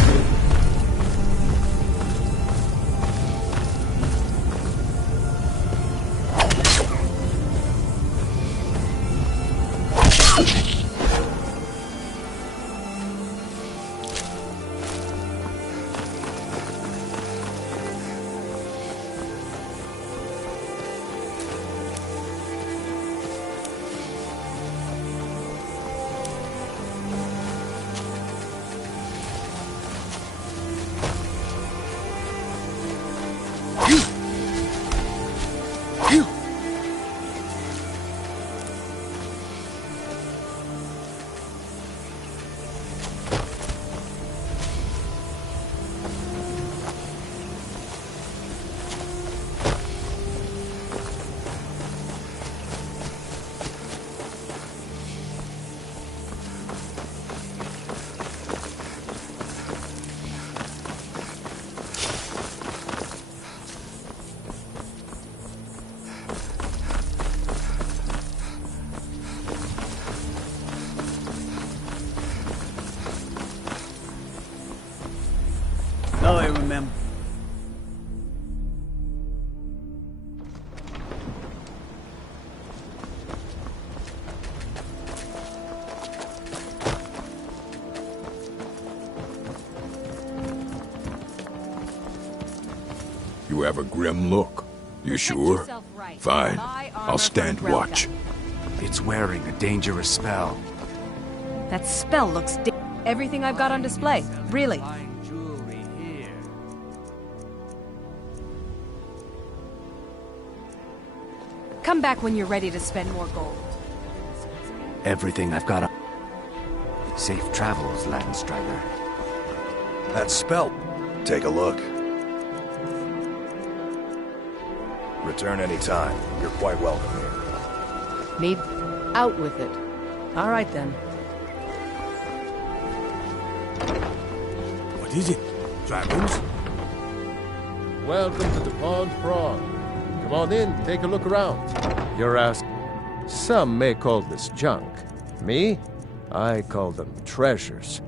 Oh, I remember. You have a grim look. You sure? Right. Fine. I'll stand watch. It's wearing a dangerous spell. That spell looks everything I've got on display. Really. Come back when you're ready to spend more gold. Everything I've got on... Safe travels, Landstrider. That spell. Take a look. Return anytime. You're quite welcome here. Need out with it. All right, then. What is it? Dragons? Welcome to the Pond Prawn. Come on in, take a look around. You're asked. Some may call this junk. Me? I call them treasures.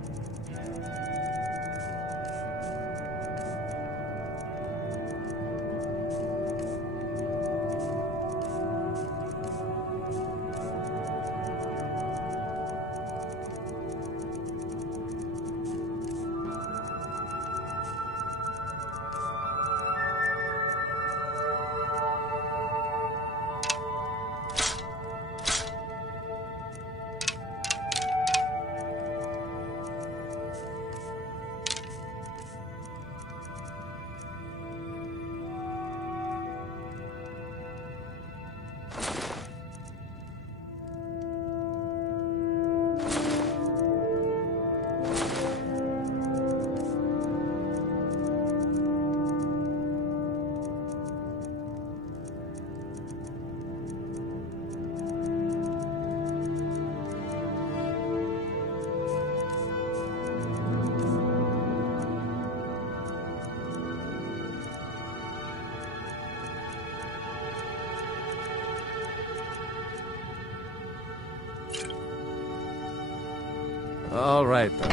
All right, then.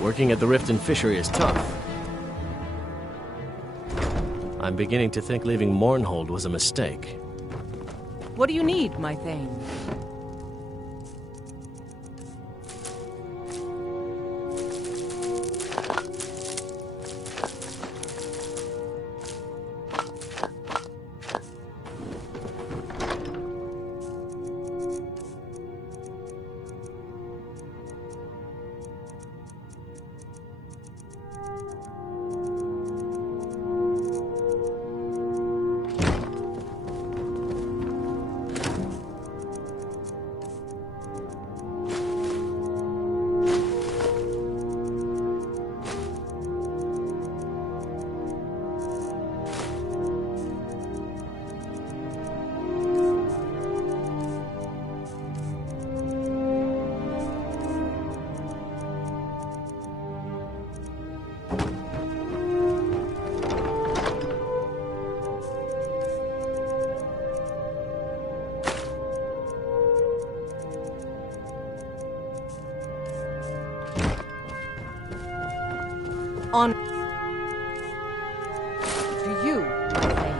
Working at the Riften Fishery is tough. I'm beginning to think leaving Mournhold was a mistake. What do you need, my thane? On to you, my thane.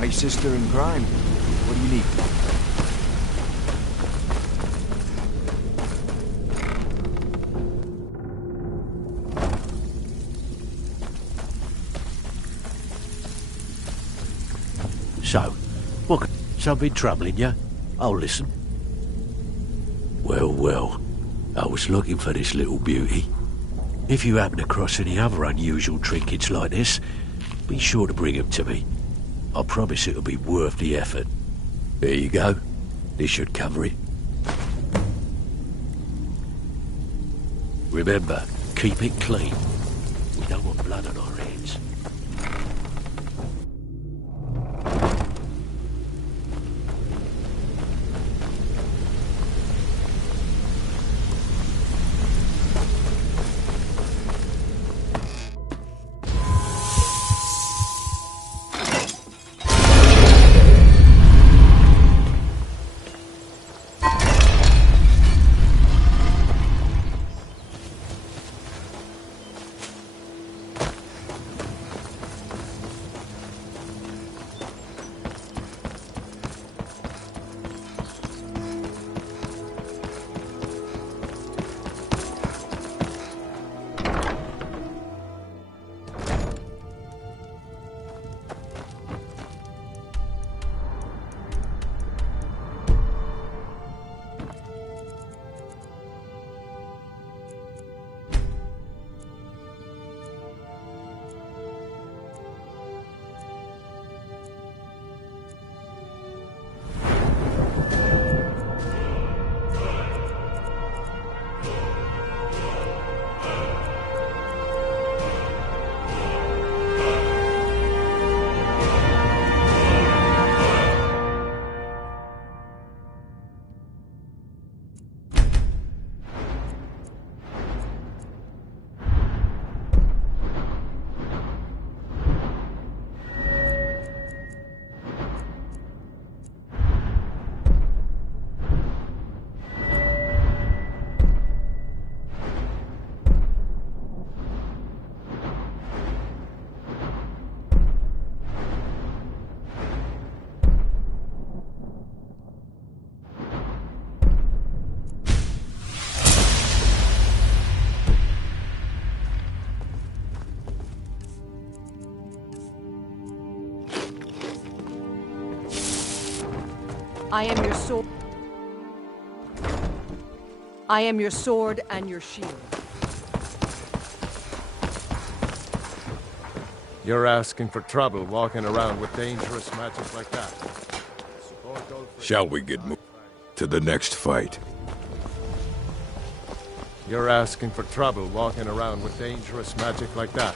My sister in crime. What do you need? So, what could something troubling you? I'll listen. Well, I was looking for this little beauty. If you happen across any other unusual trinkets like this, be sure to bring them to me. I promise it'll be worth the effort. There you go. This should cover it. Remember, keep it clean. We don't want blood on our hands. I am your sword. I am your sword and your shield. You're asking for trouble walking around with dangerous magic like that. Shall we get moved to the next fight? You're asking for trouble walking around with dangerous magic like that.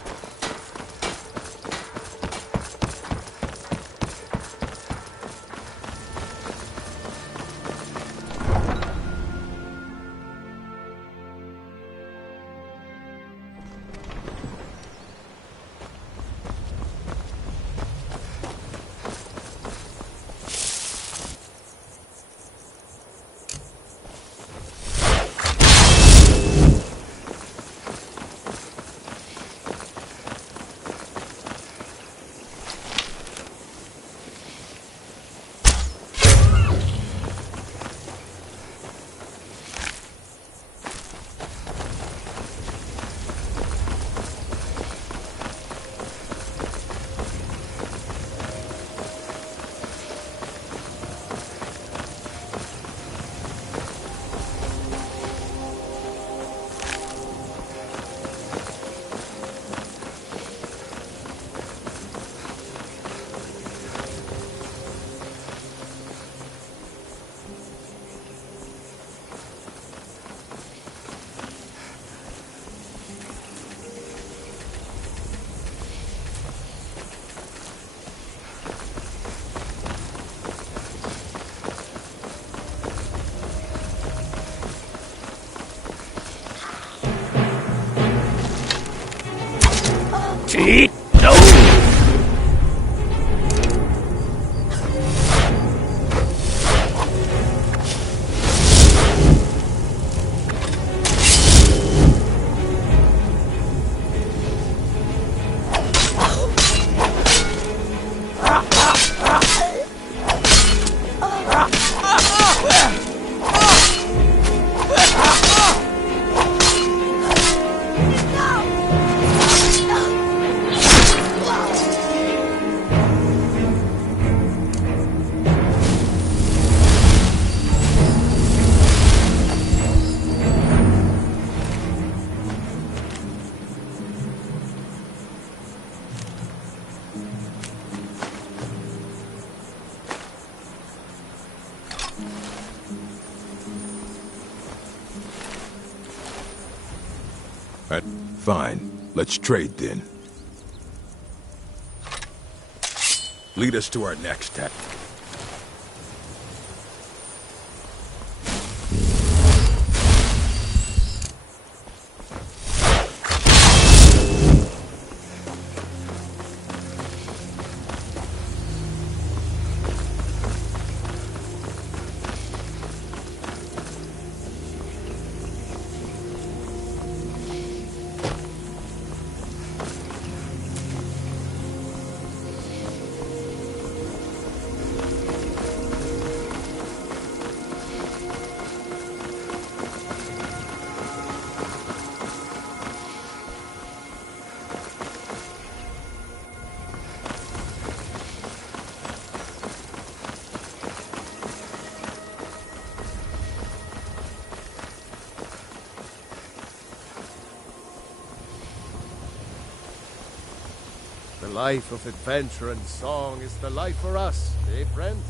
Fine. Let's trade then. Lead us to our next step. The life of adventure and song is the life for us, eh, friend?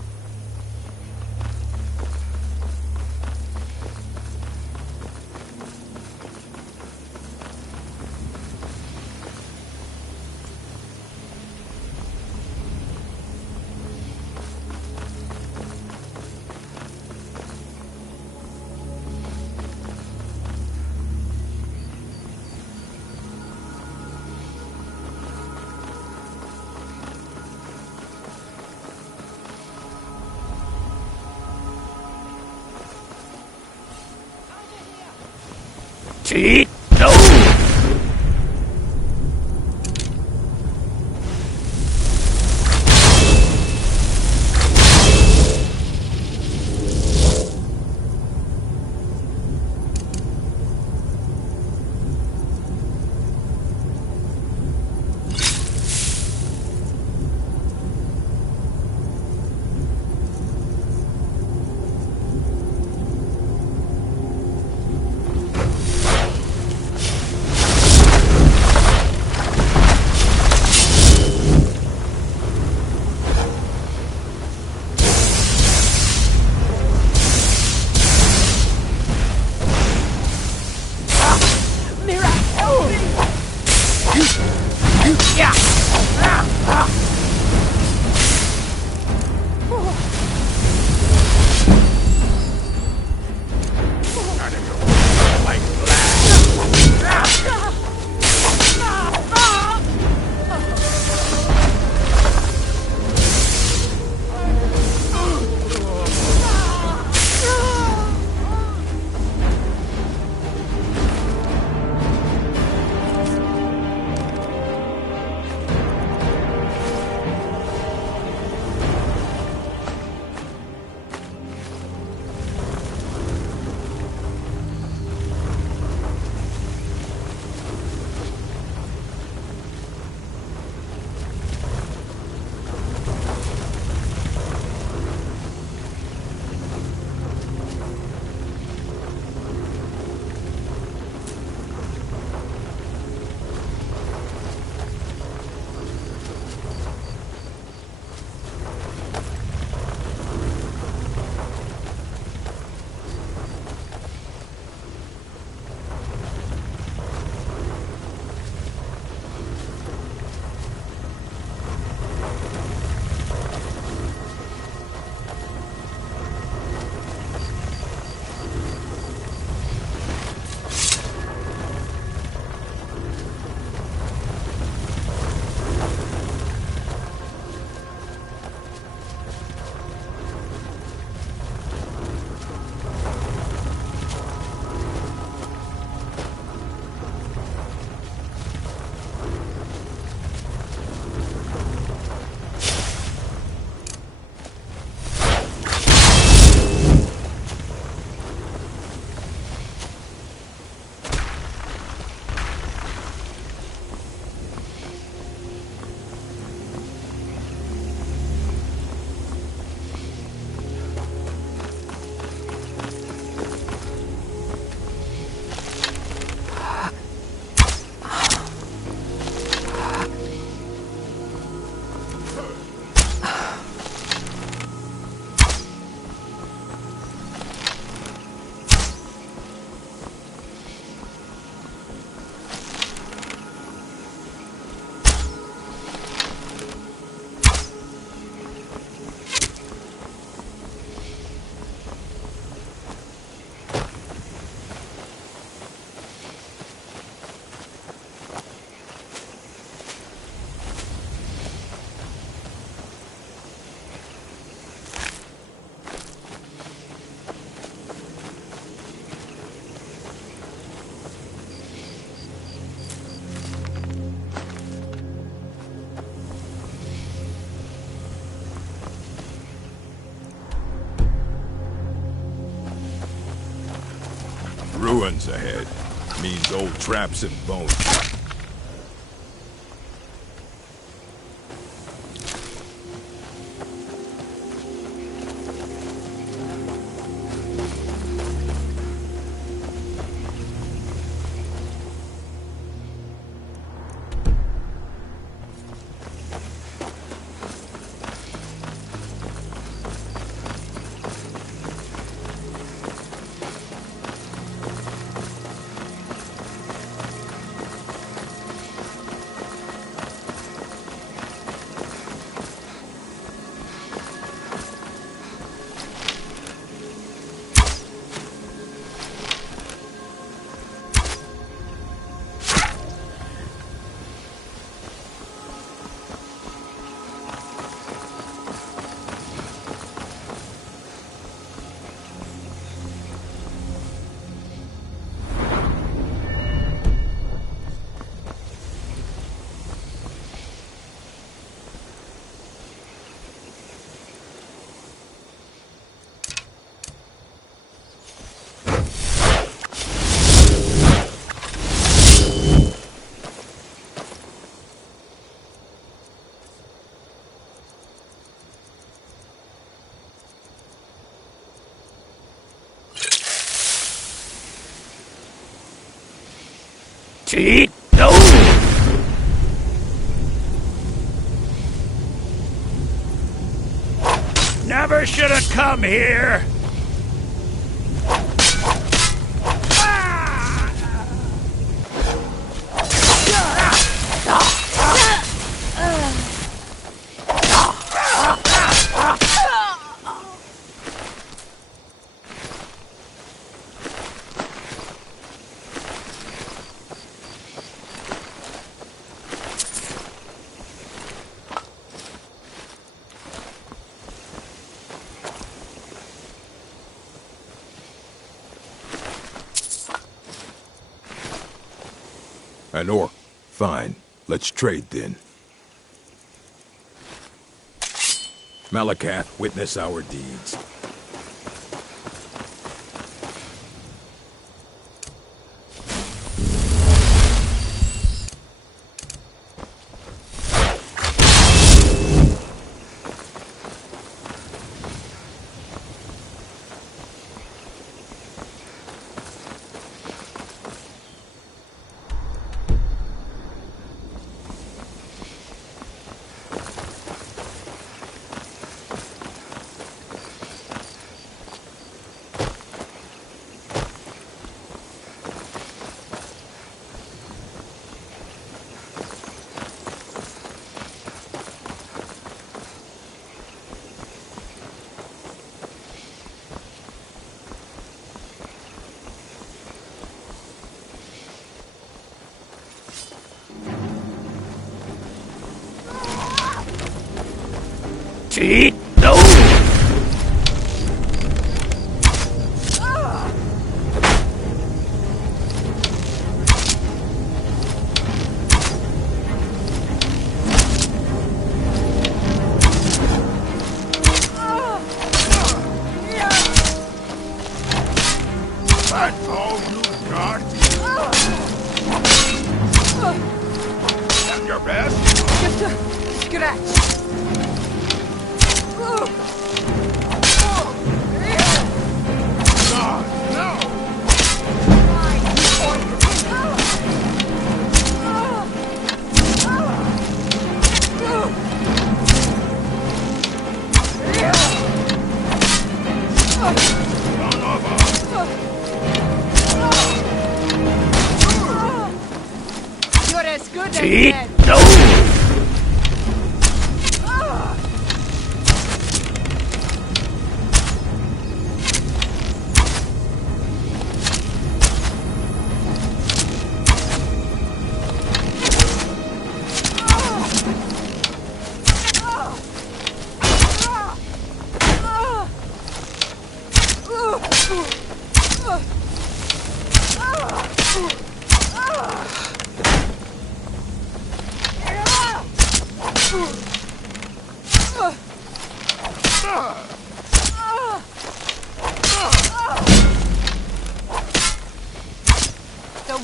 Ruins ahead. Means old traps and bones. Cheat! No! Never should have come here! An orc. Fine. Let's trade then. Malakath, witness our deeds. Cheat! No! That's all you got? That's your best? Just a scratch. You're as good as Cheat! dead. No!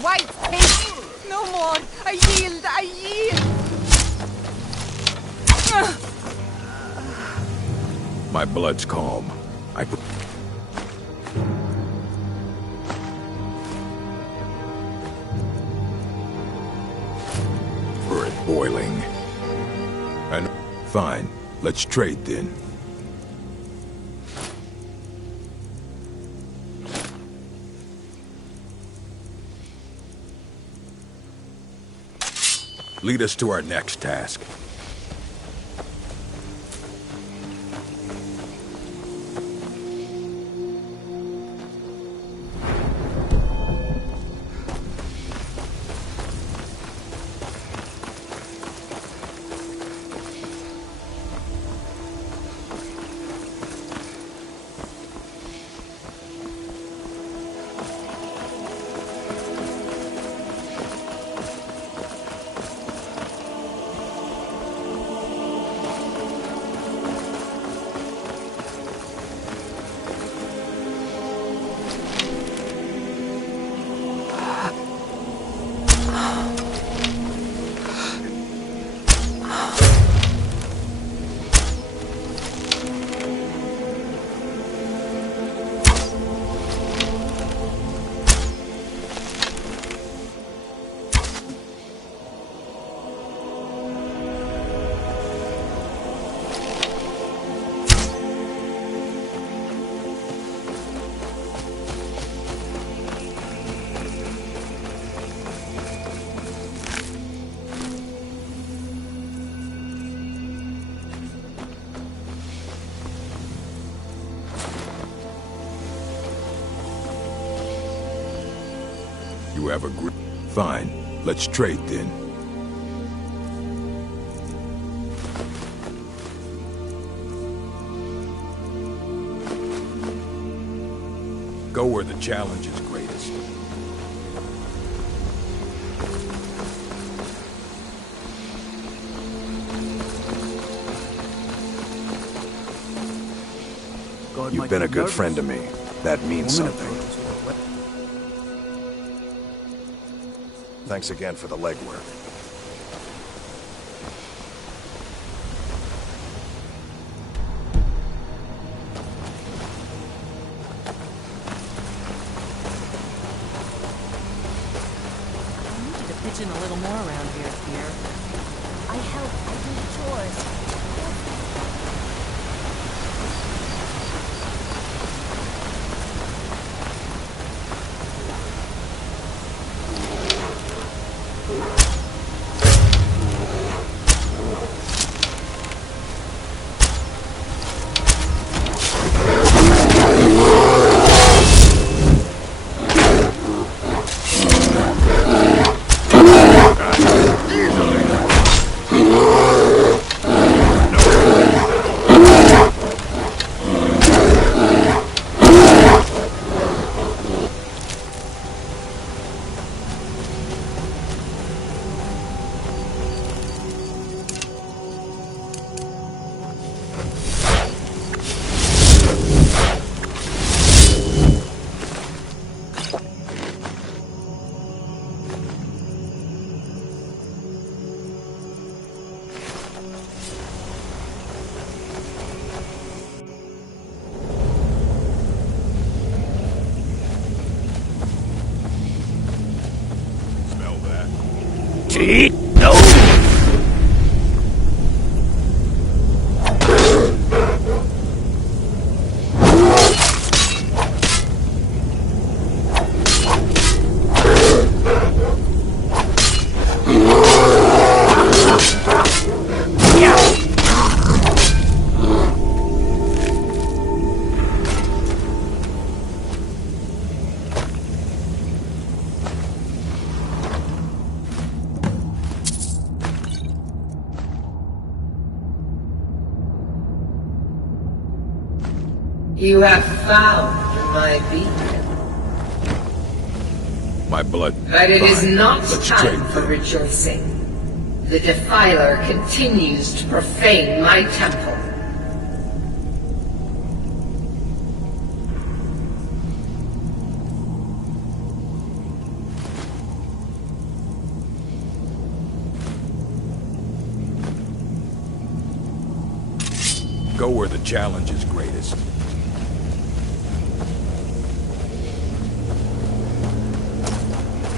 white paint! No more! I yield! I yield! My blood's calm. For it boiling. And fine. Let's trade then. Lead us to our next task. You have a group. Fine. Let's trade then. Go where the challenge is greatest. You've been a good friend to me. That means something. Thanks again for the legwork. I need you to pitch in a little more around here, Pierre. I help. I do the chores. Teeth? No! You have found my beacon. My blood. But it is Fine. not Let's time trade for then. rejoicing. The Defiler continues to profane my temple. where the challenge is greatest.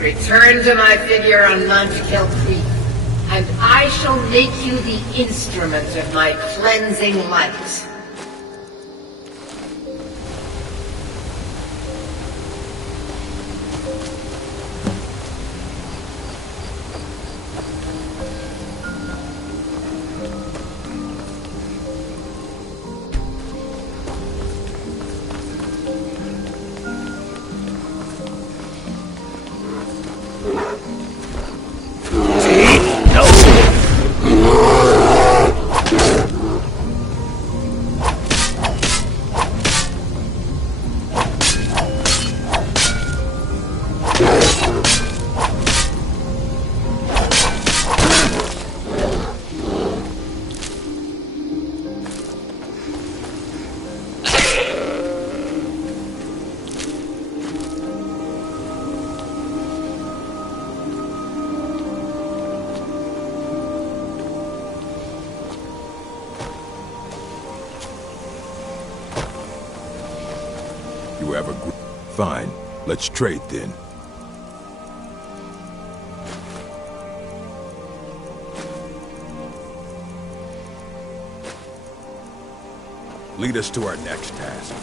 Return to my figure on Montkill Creek, and I shall make you the instrument of my cleansing light. You have a Fine. Let's trade then. Lead us to our next task.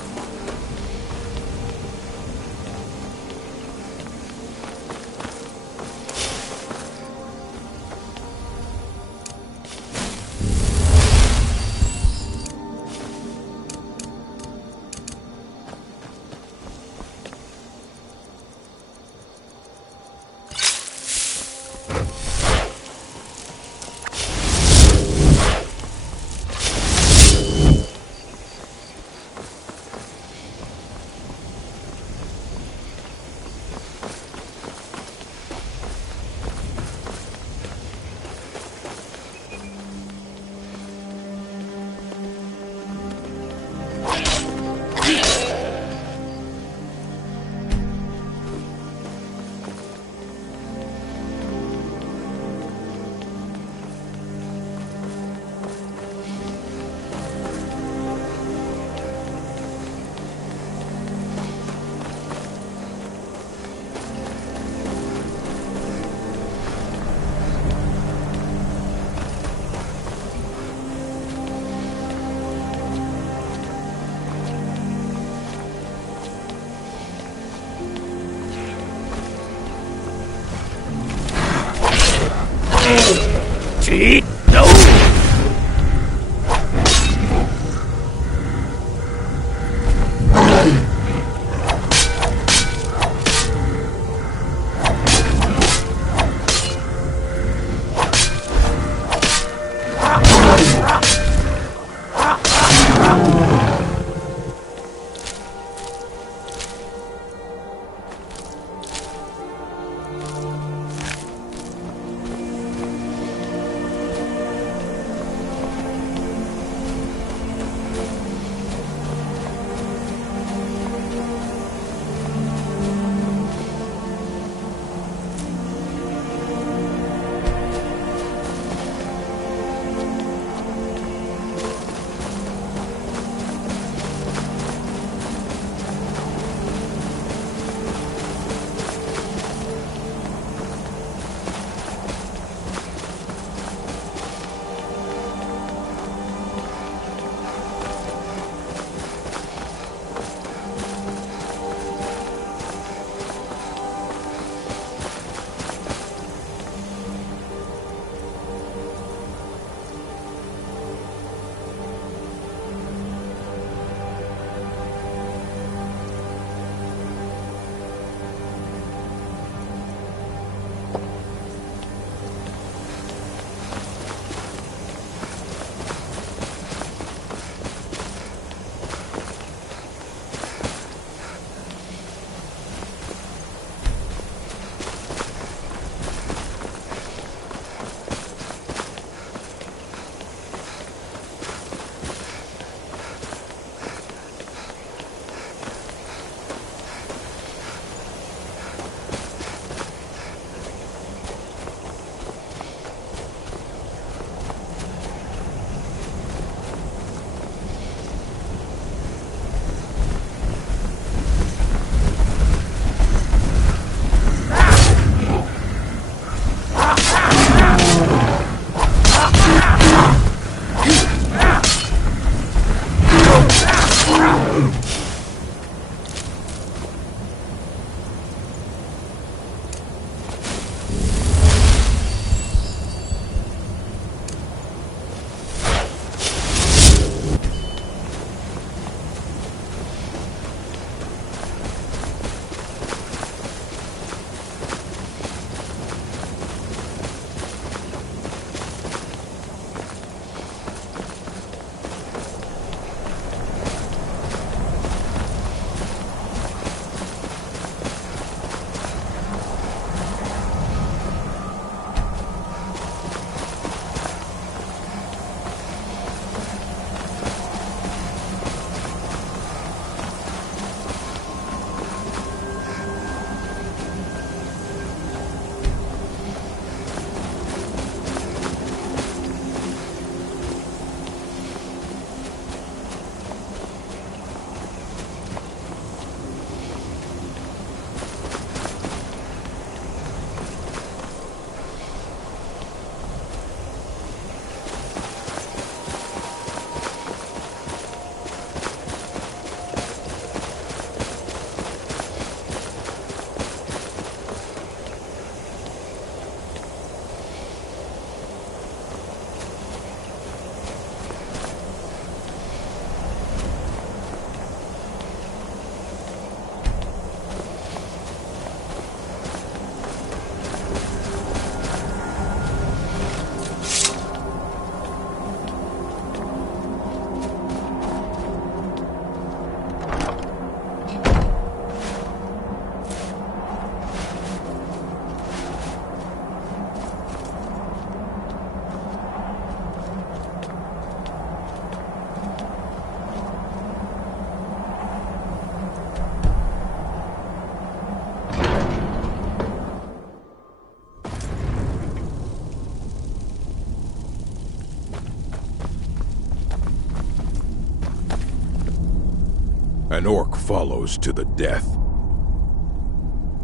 An orc follows to the death.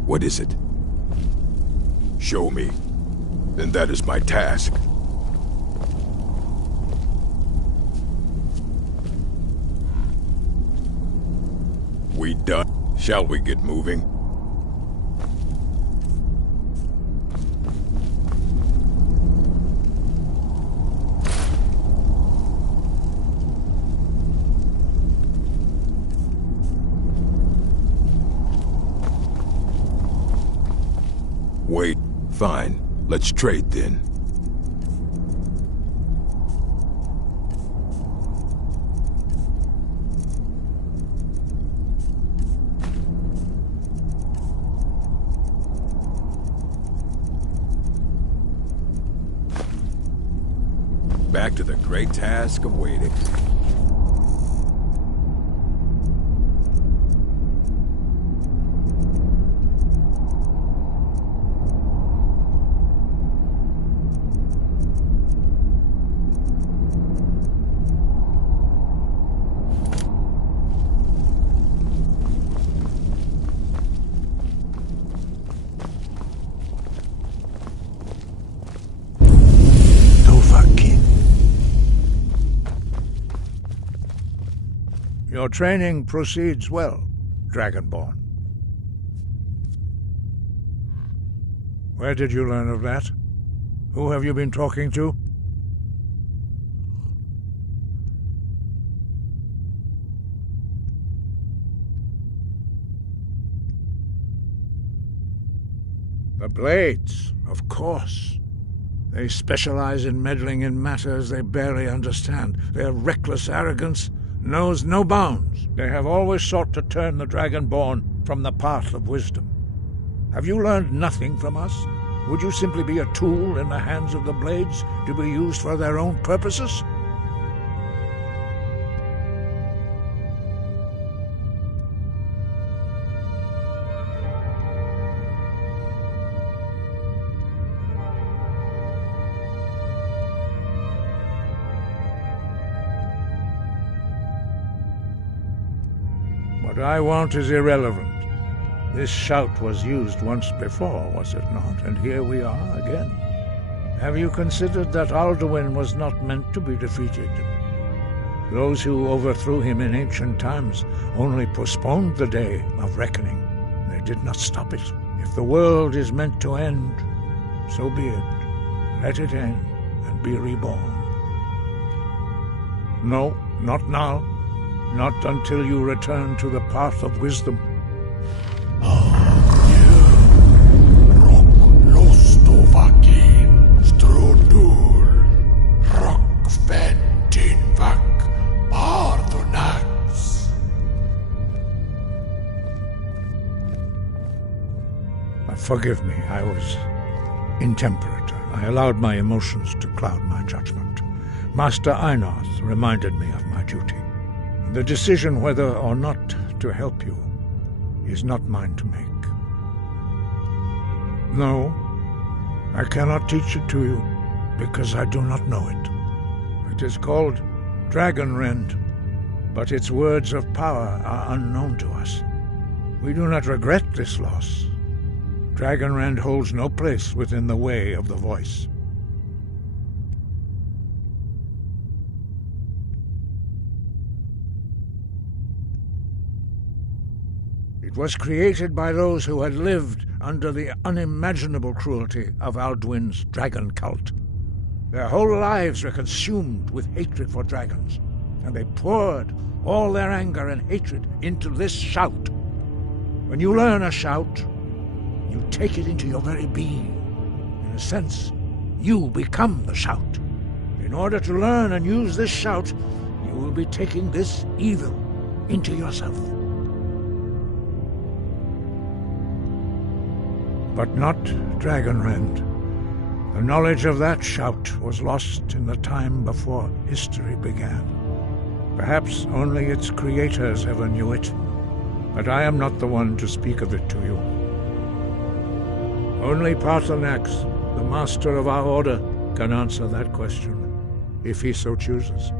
What is it? Show me. Then that is my task. We done? Shall we get moving? Wait, fine. Let's trade then. Back to the great task of waiting. Your training proceeds well, Dragonborn. Where did you learn of that? Who have you been talking to? The Blades, of course. They specialize in meddling in matters they barely understand. Their reckless arrogance knows no bounds. They have always sought to turn the Dragonborn from the path of wisdom. Have you learned nothing from us? Would you simply be a tool in the hands of the Blades to be used for their own purposes? What I want is irrelevant. This shout was used once before, was it not? And here we are again. Have you considered that Alduin was not meant to be defeated? Those who overthrew him in ancient times only postponed the day of reckoning. They did not stop it. If the world is meant to end, so be it. Let it end and be reborn. No, not now. Not until you return to the path of wisdom. Forgive me, I was intemperate. I allowed my emotions to cloud my judgment. Master Einarth reminded me of my duty. The decision whether or not to help you is not mine to make. No, I cannot teach it to you because I do not know it. It is called Dragon Rend, but its words of power are unknown to us. We do not regret this loss. Dragonrend holds no place within the way of the voice. It was created by those who had lived under the unimaginable cruelty of Alduin's dragon cult. Their whole lives were consumed with hatred for dragons, and they poured all their anger and hatred into this shout. When you learn a shout, you take it into your very being. In a sense, you become the shout. In order to learn and use this shout, you will be taking this evil into yourself. But not Dragonrend. The knowledge of that shout was lost in the time before history began. Perhaps only its creators ever knew it, but I am not the one to speak of it to you. Only Paarthurnax, the master of our order, can answer that question, if he so chooses.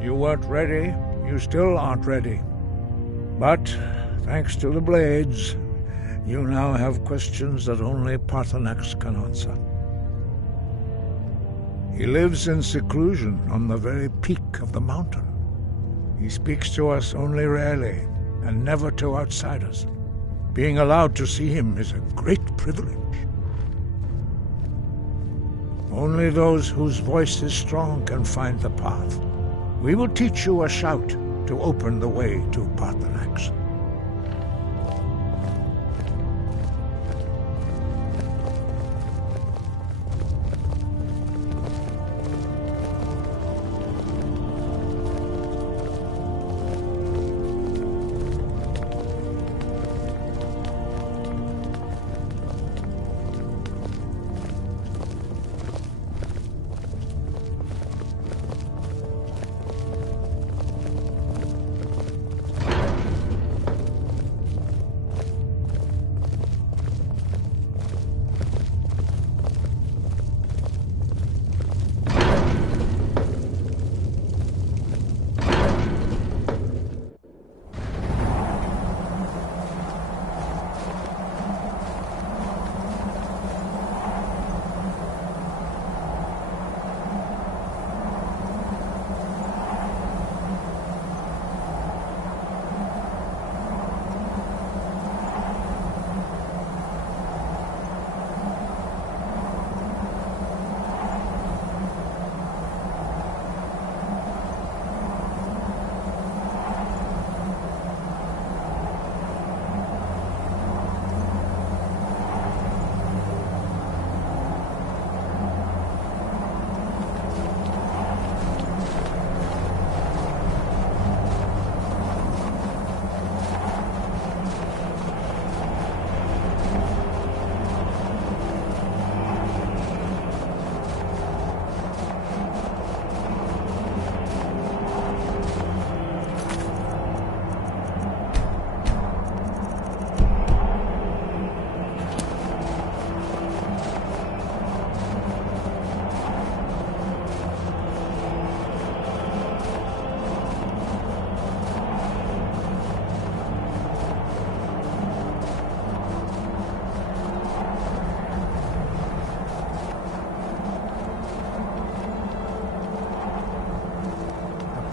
You weren't ready, you still aren't ready. But, thanks to the blades, you now have questions that only Paarthurnax can answer. He lives in seclusion on the very peak of the mountain. He speaks to us only rarely, and never to outsiders. Being allowed to see him is a great privilege. Only those whose voice is strong can find the path. We will teach you a shout to open the way to Paarthurnax.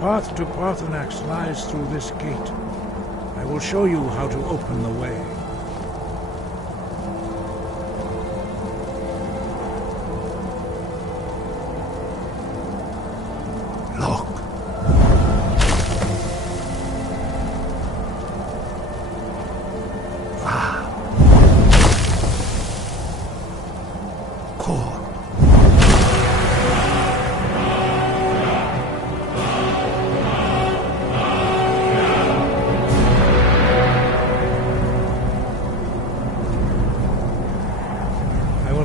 path to Parthenax lies through this gate. I will show you how to open the way.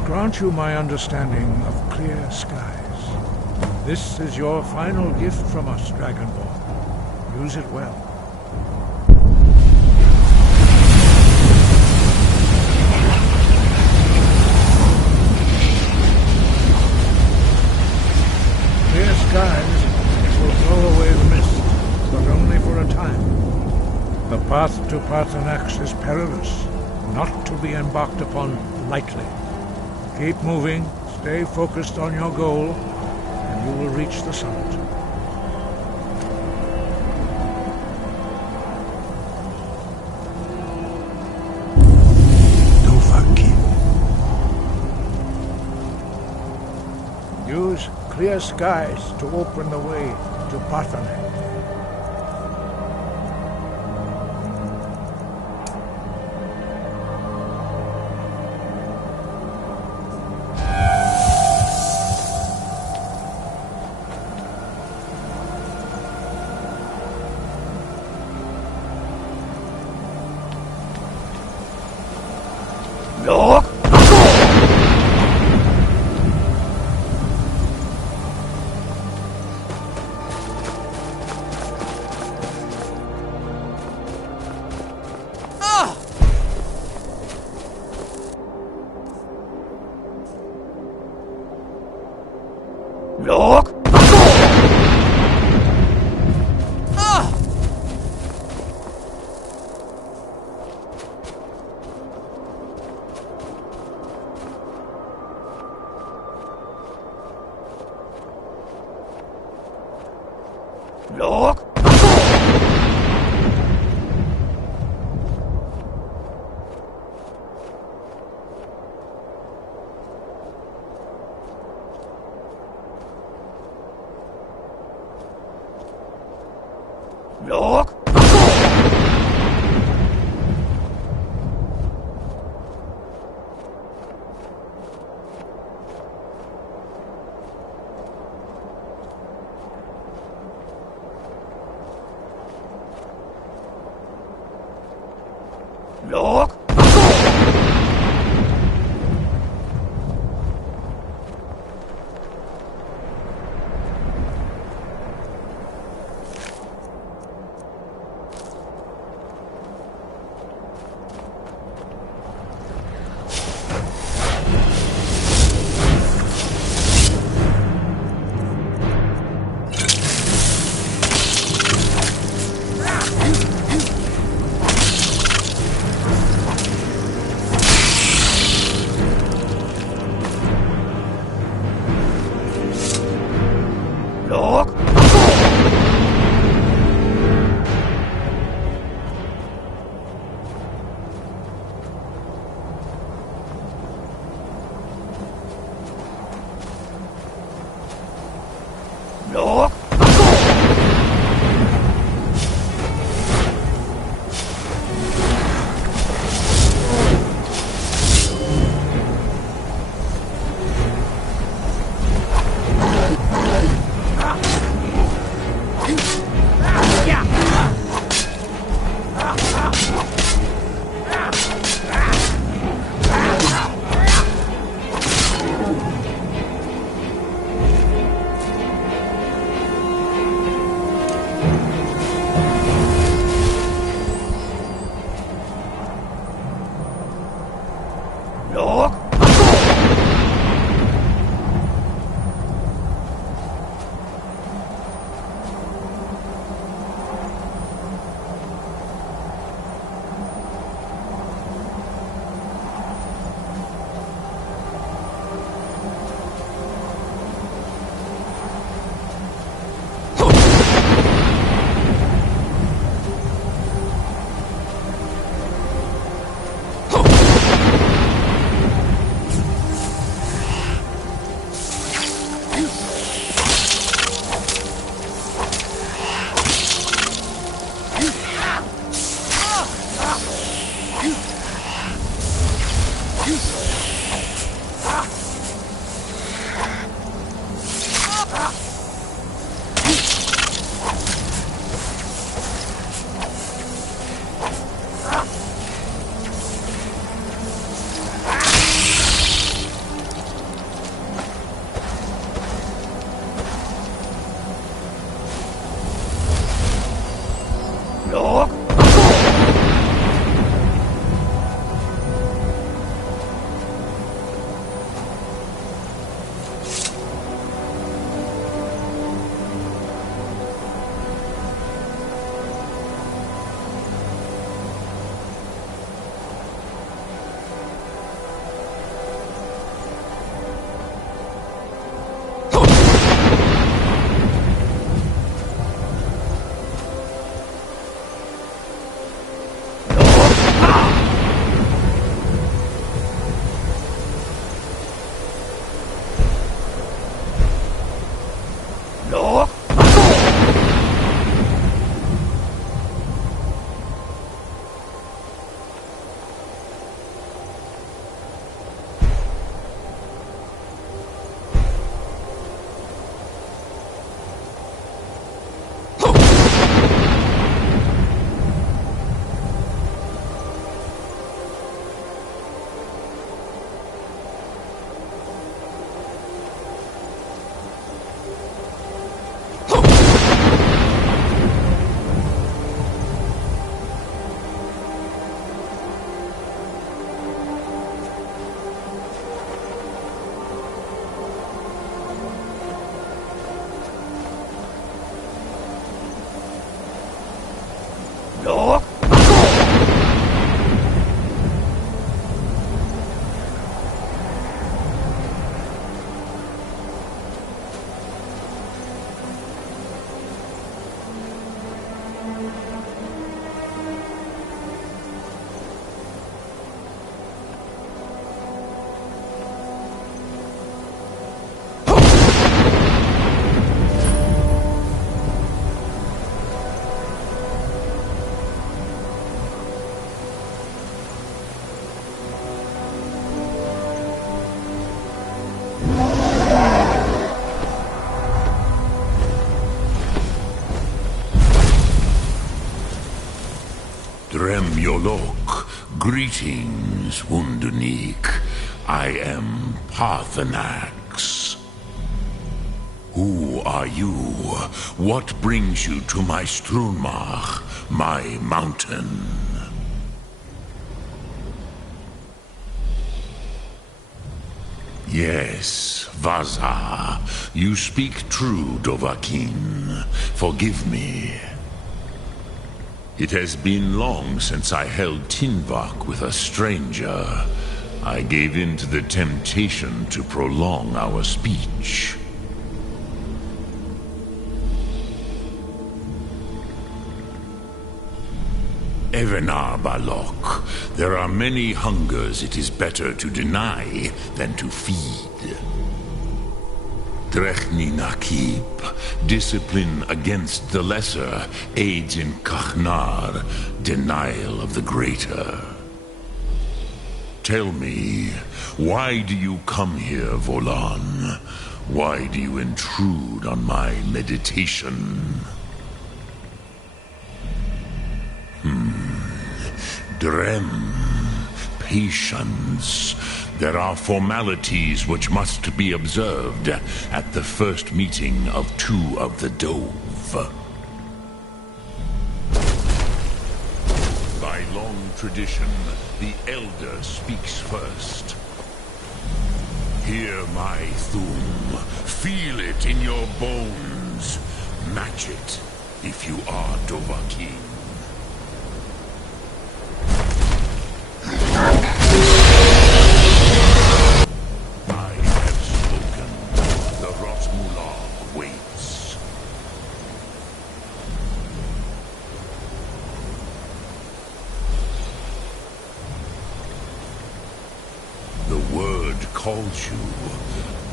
Grant you my understanding of clear skies. This is your final gift from us, Dragonborn. Use it well. Clear skies will blow away the mist, but only for a time. The path to Parthenax is perilous, not to be embarked upon lightly. Keep moving, stay focused on your goal, and you will reach the summit. Use clear skies to open the way to Parthenax. Dremyolok, greetings, Wunderneek. I am Parthenax. Who are you? What brings you to my Strunmach, my mountain? Yes, Vaza. You speak true, Dovahkiin. Forgive me. It has been long since I held Tinvak with a stranger. I gave in to the temptation to prolong our speech. Evenar Balok, there are many hungers it is better to deny than to feed. Drechni Nakib, discipline against the lesser, aids in Kachnar, denial of the greater. Tell me, why do you come here, Volan? Why do you intrude on my meditation? Drem, patience. There are formalities which must be observed at the first meeting of two of the Dove. By long tradition, the Elder speaks first. Hear my Thum. Feel it in your bones. Match it if you are Dovahkiin. Calls you,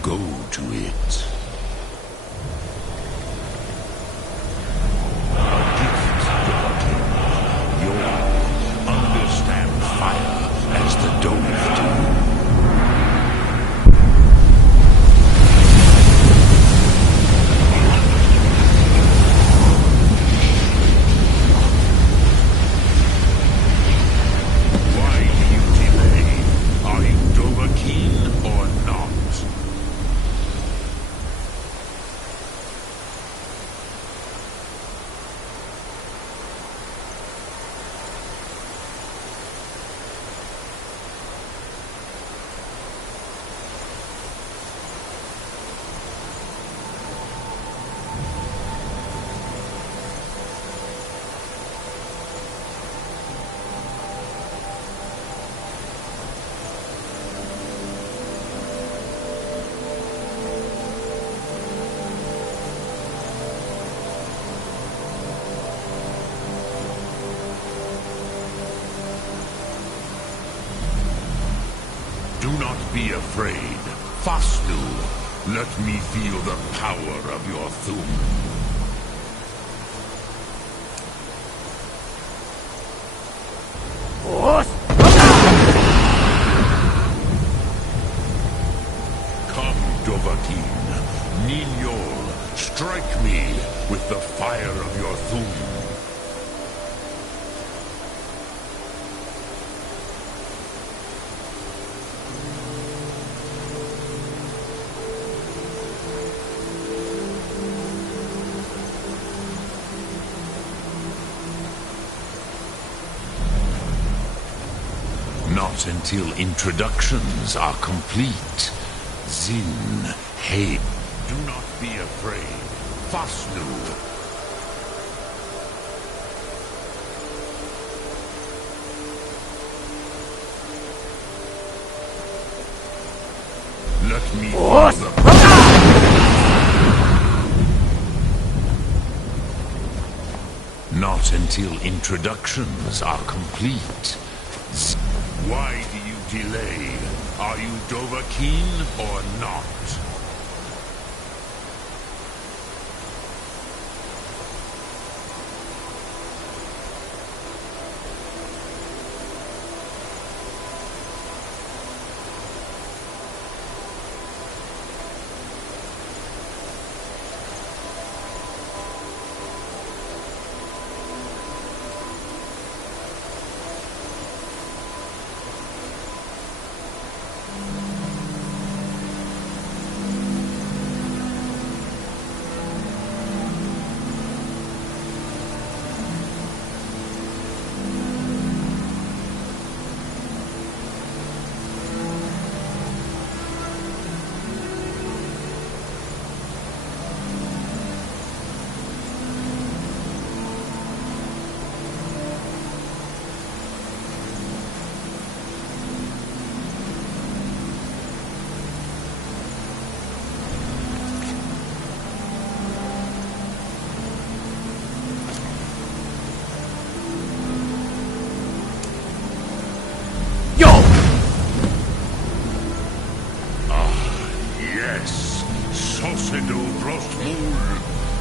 go to it. A gift, Dovahkiin. You understand fire as the Dove do. Do not be afraid. Fastu, let me feel the power of your Thum. Come, Dovahkiin. Ninyol, strike me with the fire of your Thum. Not until introductions are complete. Zin, hey, do not be afraid. Fasnu. me What? Not until introductions are complete. Why do you delay? Are you Dovahkiin or not?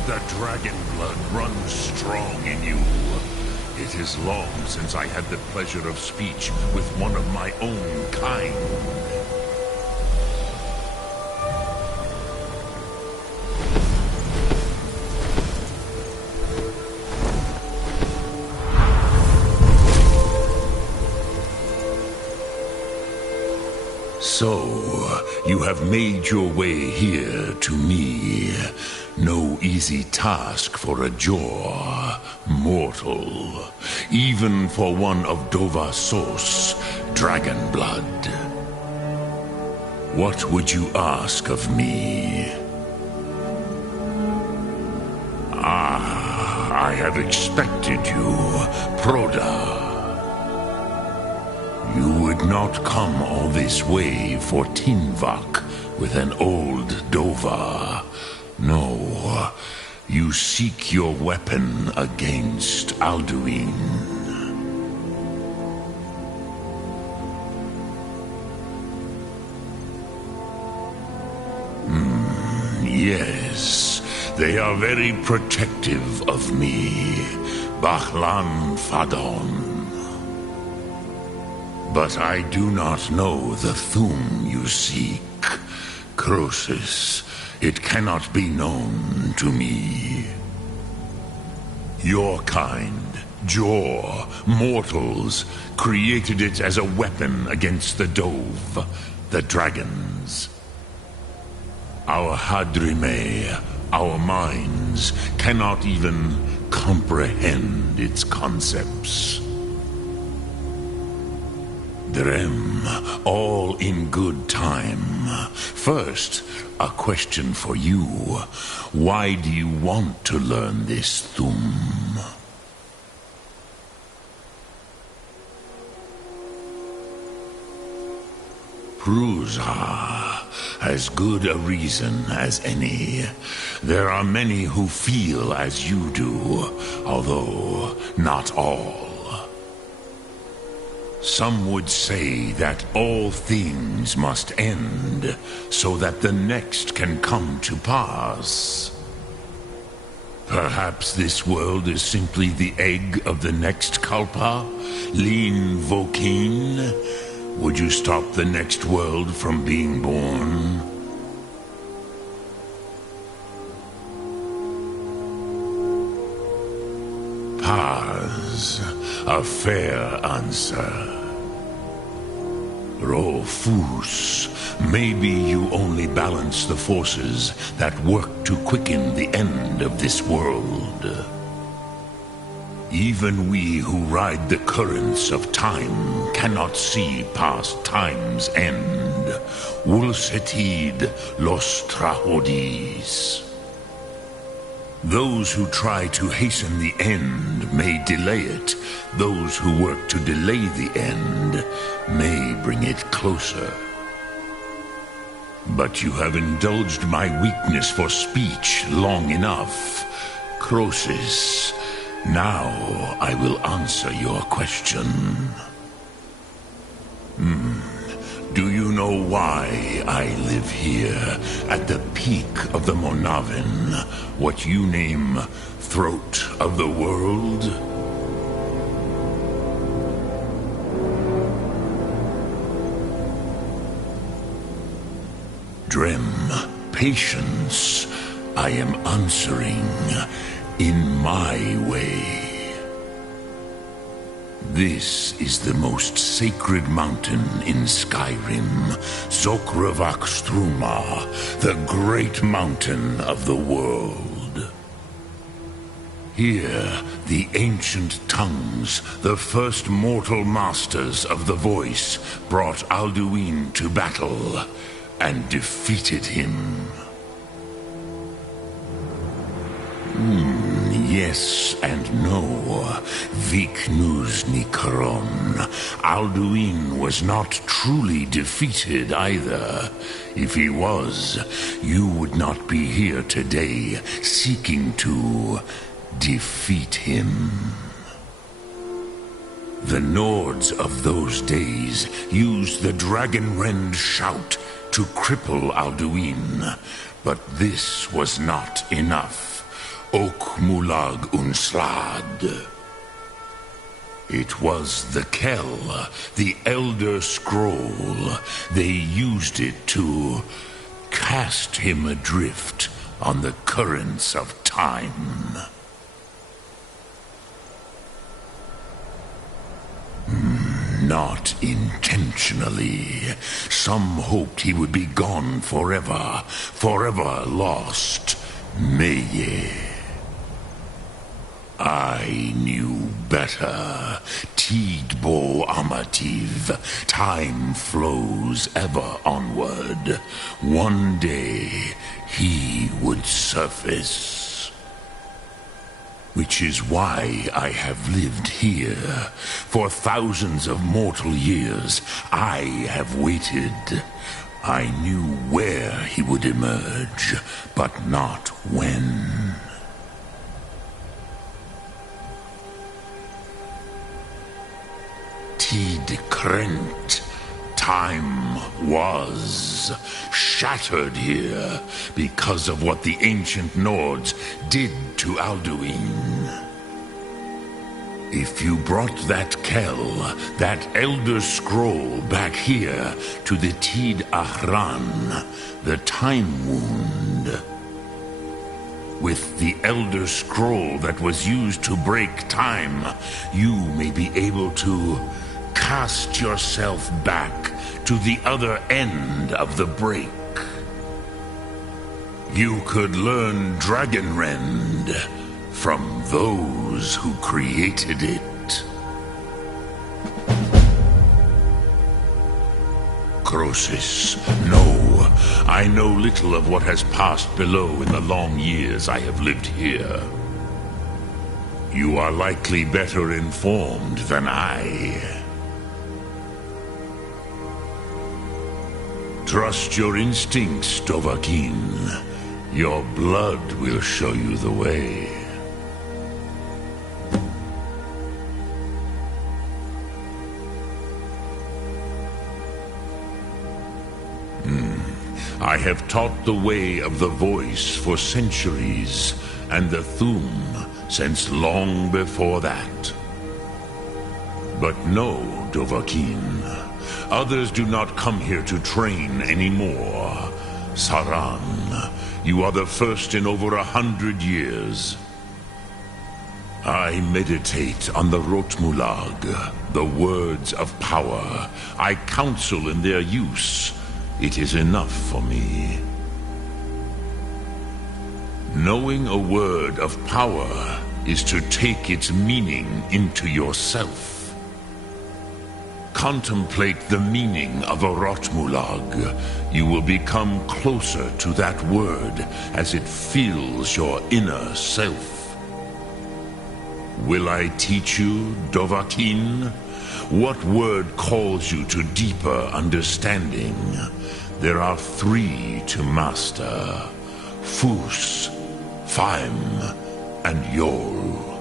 The dragon blood runs strong in you. It is long since I had the pleasure of speech with one of my own kind. So, you have made your way here to me. No easy task for a Jor, mortal. Even for one of Dovahsos, dragon blood. What would you ask of me? Ah, I have expected you, Proda. You would not come all this way for Tinvak with an old Dova. No, you seek your weapon against Alduin. Yes, they are very protective of me, Bahlan Fadon. But I do not know the Thum you seek, Croesus. It cannot be known to me. Your kind, Jor, mortals, created it as a weapon against the Dove, the dragons. Our Hadrime, our minds, cannot even comprehend its concepts. Drem, all in good time. First, a question for you. Why do you want to learn this Thum? Prusa, as good a reason as any. There are many who feel as you do, although not all. Some would say that all things must end, so that the next can come to pass. Perhaps this world is simply the egg of the next Kalpa, Lin Vokin. Would you stop the next world from being born? Paz, a fair answer. Rofus, maybe you only balance the forces that work to quicken the end of this world. Even we who ride the currents of time cannot see past time's end. Wulsetid los trahodis. Those who try to hasten the end may delay it. Those who work to delay the end may bring it closer. But you have indulged my weakness for speech long enough. Croesus, now I will answer your question. Do you know why I live here, at the peak of the Monavin, what you name Throat of the World? Drem, patience. I am answering in my way. This is the most sacred mountain in Skyrim, Zokravakstruma, the great mountain of the world. Here, the ancient tongues, the first mortal masters of the voice, brought Alduin to battle and defeated him. Yes and no. Viknus Nikron. Alduin was not truly defeated either. If he was, you would not be here today seeking to defeat him. The Nords of those days used the Dragonrend shout to cripple Alduin, but this was not enough. Ok Mulag Unslad. It was the Kell, the Elder Scroll. They used it to cast him adrift on the currents of time. Not intentionally. Some hoped he would be gone forever, forever lost. Meye. I knew better. Tidbo Amativ. Time flows ever onward. One day, he would surface. Which is why I have lived here. For thousands of mortal years, I have waited. I knew where he would emerge, but not when. Tid Krent. Time was shattered here because of what the ancient Nords did to Alduin. If you brought that Kell, that Elder Scroll back here to the Tid Ahran, the Time Wound, with the Elder Scroll that was used to break time, you may be able to cast yourself back to the other end of the break. You could learn Dragonrend from those who created it. Croesus, no. I know little of what has passed below in the long years I have lived here. You are likely better informed than I. Trust your instincts, Dovahkiin. Your blood will show you the way. I have taught the way of the voice for centuries, and the Thum since long before that. But no, Dovahkiin. Others do not come here to train anymore. Saran, you are the first in over 100 years. I meditate on the Rotmulag, the words of power. I counsel in their use. It is enough for me. Knowing a word of power is to take its meaning into yourself. Contemplate the meaning of a Rotmulag. You will become closer to that word as it fills your inner self. Will I teach you, Dovahkiin? What word calls you to deeper understanding? There are 3 to master: Fus, Faim, and Yol.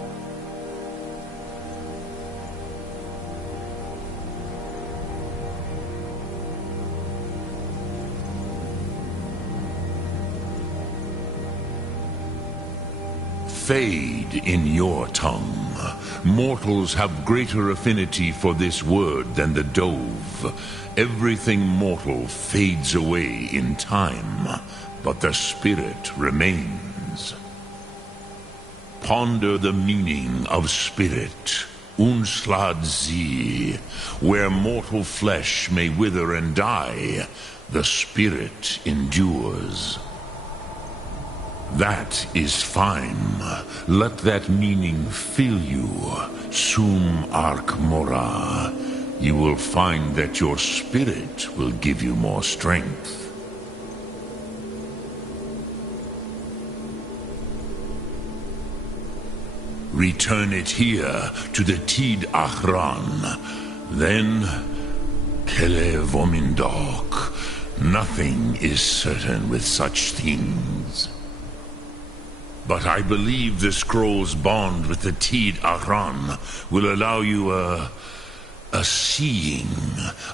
Fade in your tongue. Mortals have greater affinity for this word than the Dove. Everything mortal fades away in time, but the spirit remains. Ponder the meaning of spirit. Unslad zi. Where mortal flesh may wither and die, the spirit endures. That is fine. Let that meaning fill you. Sum arc mora. You will find that your spirit will give you more strength. Return it here to the Tid Achran. Then, Kele Vomindok. Nothing is certain with such things. But I believe the scroll's bond with the Tid Achran will allow you a seeing,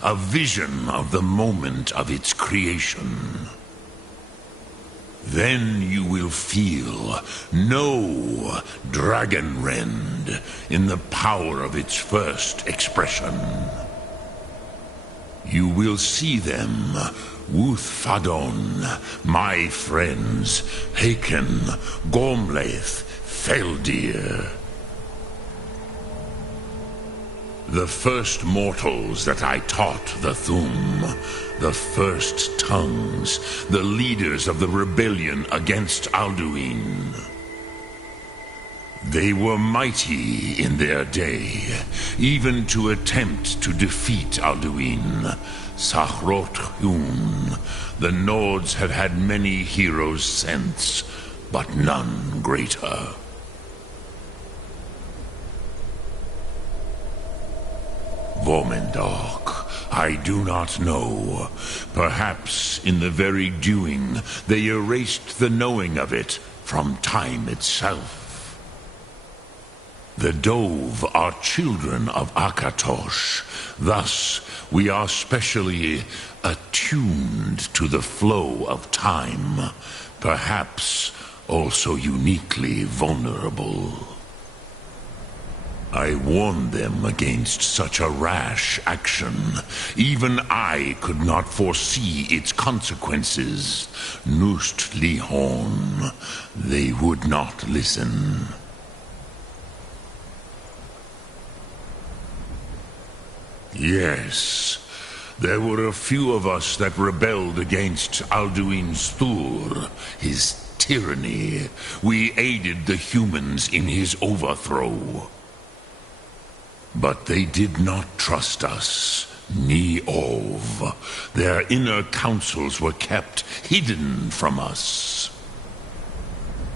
a vision of the moment of its creation. Then you will feel, know Dragonrend in the power of its first expression. You will see them, Wuthfadon, my friends, Haken, Gormlaith, Feldir. The first mortals that I taught the Thum, the first tongues, the leaders of the rebellion against Alduin. They were mighty in their day, even to attempt to defeat Alduin. Sahrot Hun, the Nords have had many heroes since, but none greater. Vomendok, I do not know. Perhaps in the very doing, they erased the knowing of it from time itself. The Dove are children of Akatosh. Thus, we are specially attuned to the flow of time, perhaps also uniquely vulnerable. I warned them against such a rash action. Even I could not foresee its consequences. Nust Lihon, they would not listen. Yes, there were a few of us that rebelled against Alduin's Thur, his tyranny. We aided the humans in his overthrow. But they did not trust us, ni Ov. Their inner counsels were kept hidden from us.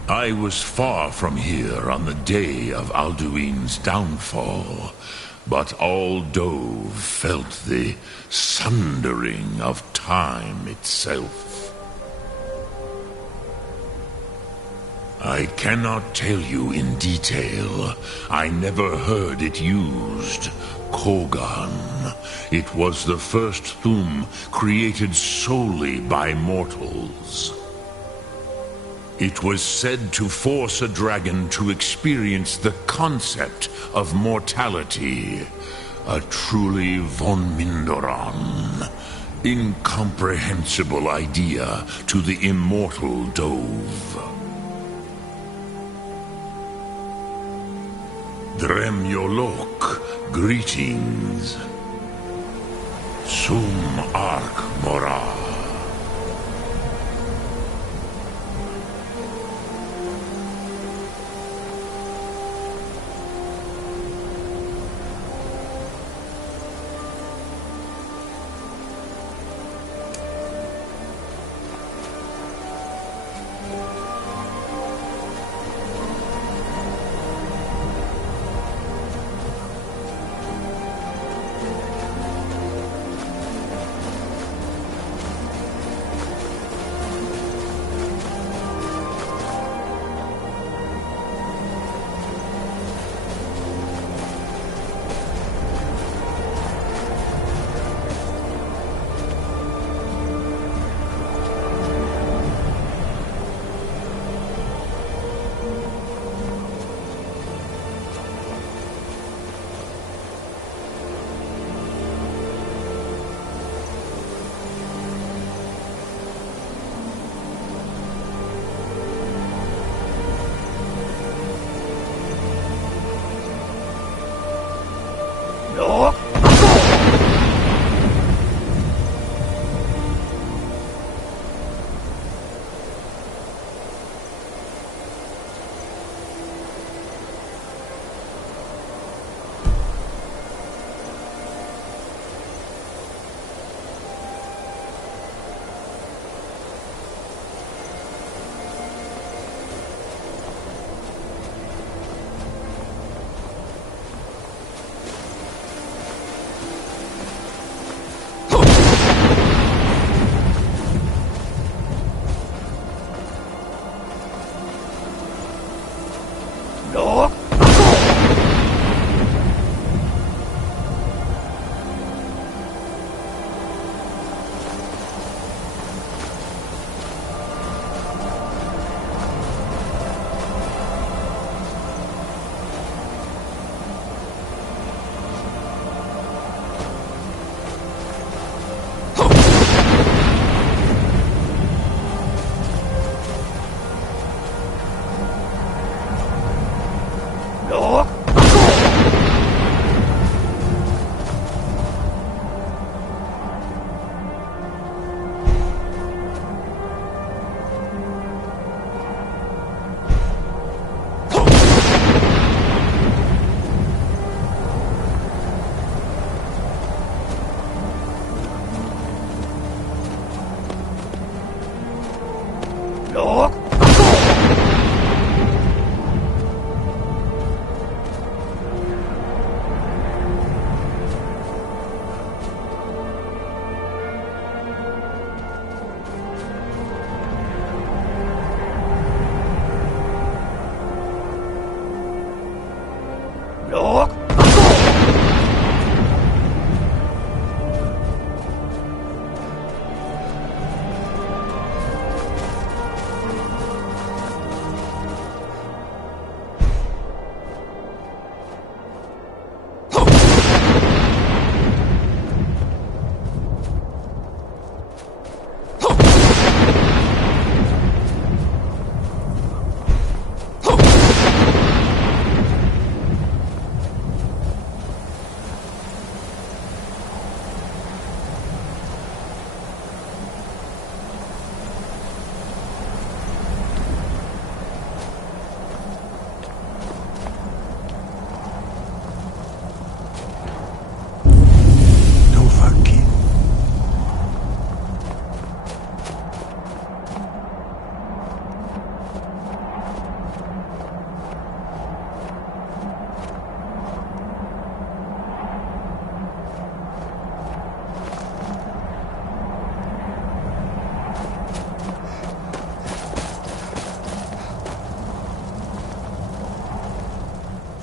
I was far from here on the day of Alduin's downfall. But all Dove felt the sundering of time itself. I cannot tell you in detail. I never heard it used. Kogan. It was the first Thum created solely by mortals. It was said to force a dragon to experience the concept of mortality. A truly von Mindoran. Incomprehensible idea to the immortal Dove. Dremyolok, greetings. Sum Arc Mora.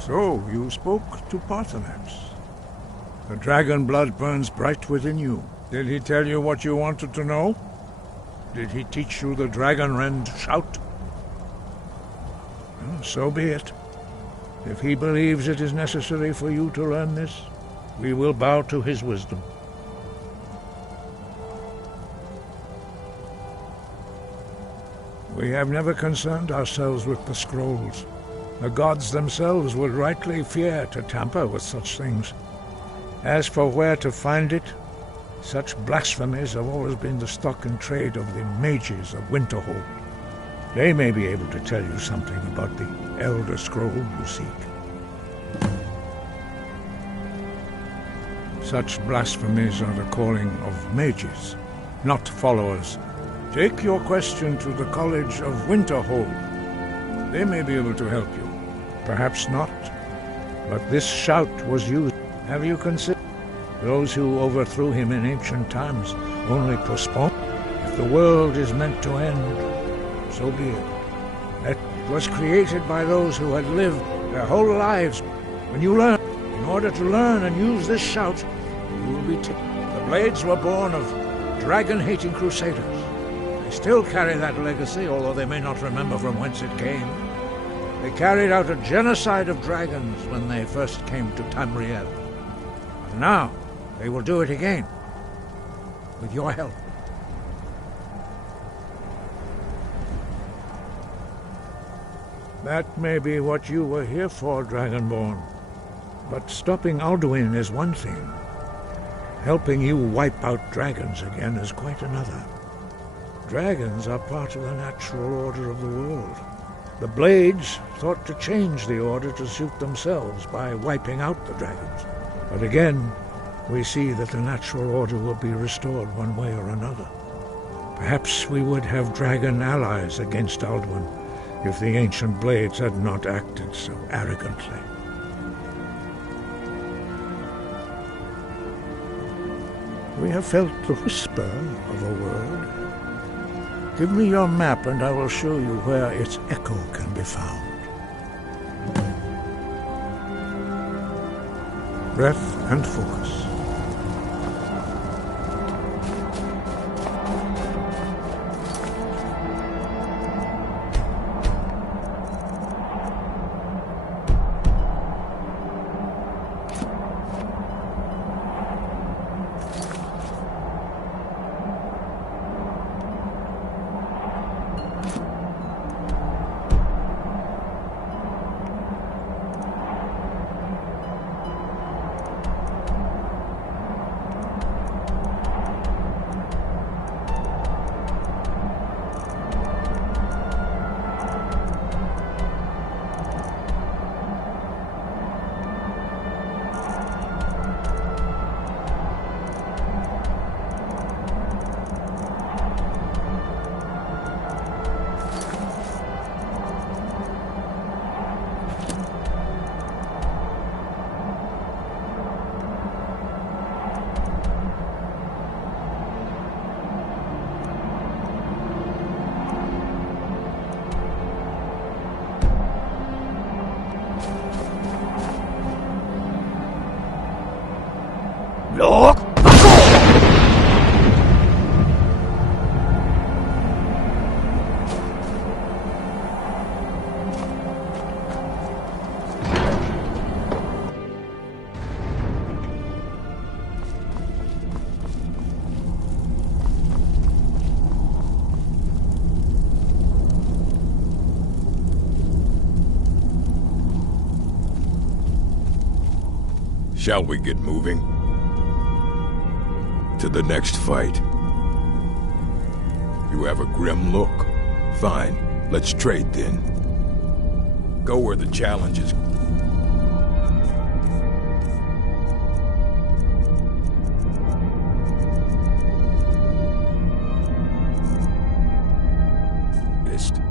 So, you spoke to Parthenax. The dragon blood burns bright within you. Did he tell you what you wanted to know? Did he teach you the dragon rend shout? Well, so be it. If he believes it is necessary for you to learn this, we will bow to his wisdom. We have never concerned ourselves with the scrolls. The gods themselves would rightly fear to tamper with such things. As for where to find it, such blasphemies have always been the stock and trade of the mages of Winterhold. They may be able to tell you something about the Elder Scroll you seek. Such blasphemies are the calling of mages, not followers. Take your question to the College of Winterhold. They may be able to help you. Perhaps not. But this shout was used. Have you considered those who overthrew him in ancient times only postpone? If the world is meant to end, so be it. It was created by those who had lived their whole lives. When you learn, in order to learn and use this shout, you will be the Blades were born of dragon-hating crusaders. They still carry that legacy, although they may not remember from whence it came. They carried out a genocide of dragons when they first came to Tamriel. And now, they will do it again. With your help. That may be what you were here for, Dragonborn. But stopping Alduin is one thing. Helping you wipe out dragons again is quite another. Dragons are part of the natural order of the world. The Blades thought to change the order to suit themselves by wiping out the dragons. But again, we see that the natural order will be restored one way or another. Perhaps we would have dragon allies against Alduin if the ancient Blades had not acted so arrogantly. We have felt the whisper of a word. Give me your map and I will show you where its echo can be found. breath and focus. Look! Shall we get moving? To the next fight. You have a grim look. Fine, let's trade then. Go where the challenge is. List.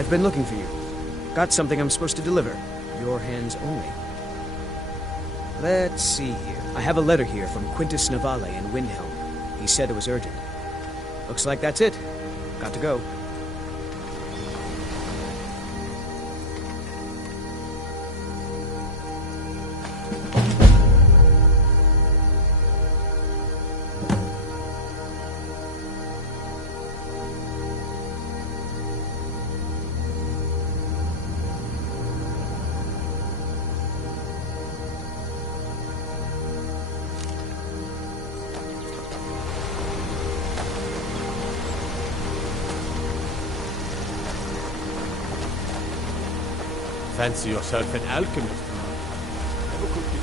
I've been looking for you. Got something I'm supposed to deliver. Your hands only. Let's see here. I have a letter here from Quintus Navale in Windhelm. He said it was urgent. Looks like that's it. Got to go. Fancy yourself an alchemist, huh? Never could be.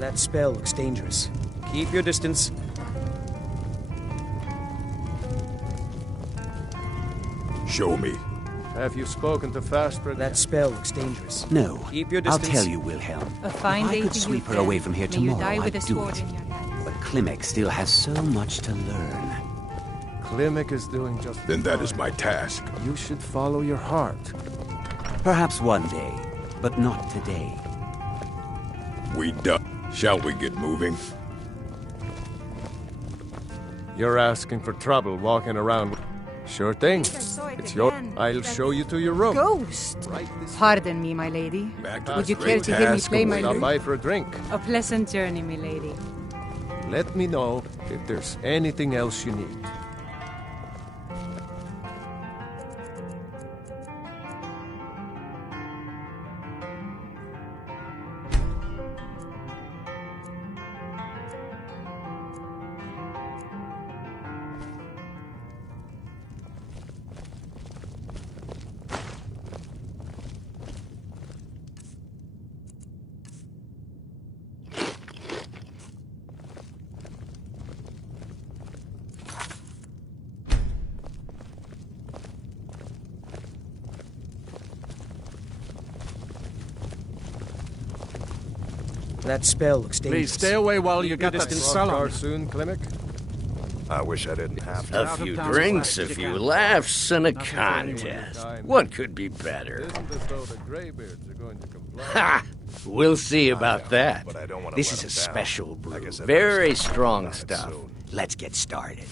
That spell looks dangerous. Keep your distance. Show me. Have you spoken to Faster? That spell looks dangerous. No. Keep your I'll distance. tell you, Wilhelm. A fine if I day could to sweep you, her away from here May you tomorrow, die with I'd a do sword it. in your hand. But Klimek still has so much to learn. Klimek is doing just Then that is my task. You should follow your heart. Perhaps one day, but not today. We done. Shall we get moving? You're asking for trouble walking around. Sure thing. It's your... I'll show you to your room. Ghost! Pardon me, my lady. Would you care to hear me play my Stop lute? by for a drink. A pleasant journey, my lady. Let me know if there's anything else you need. That spell looks dangerous. Please stay away while you get that distance. car soon, Klimek. I wish I didn't have to. A few drinks, a few laughs, and a contest. What could be better? Ha! We'll see about that. This is a special brew. Very strong stuff. Let's get started.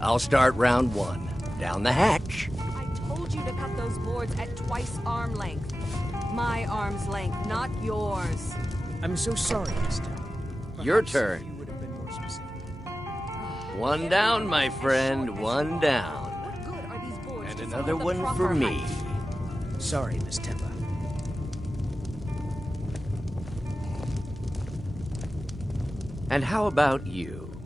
I'll start round one. Down the hatch. I told you to cut those boards at twice arm length. My arm's length, not yours. I'm so sorry, mister. Your turn. One down, my friend. One down. And another one for me. Sorry, Miss Temba. And how about you?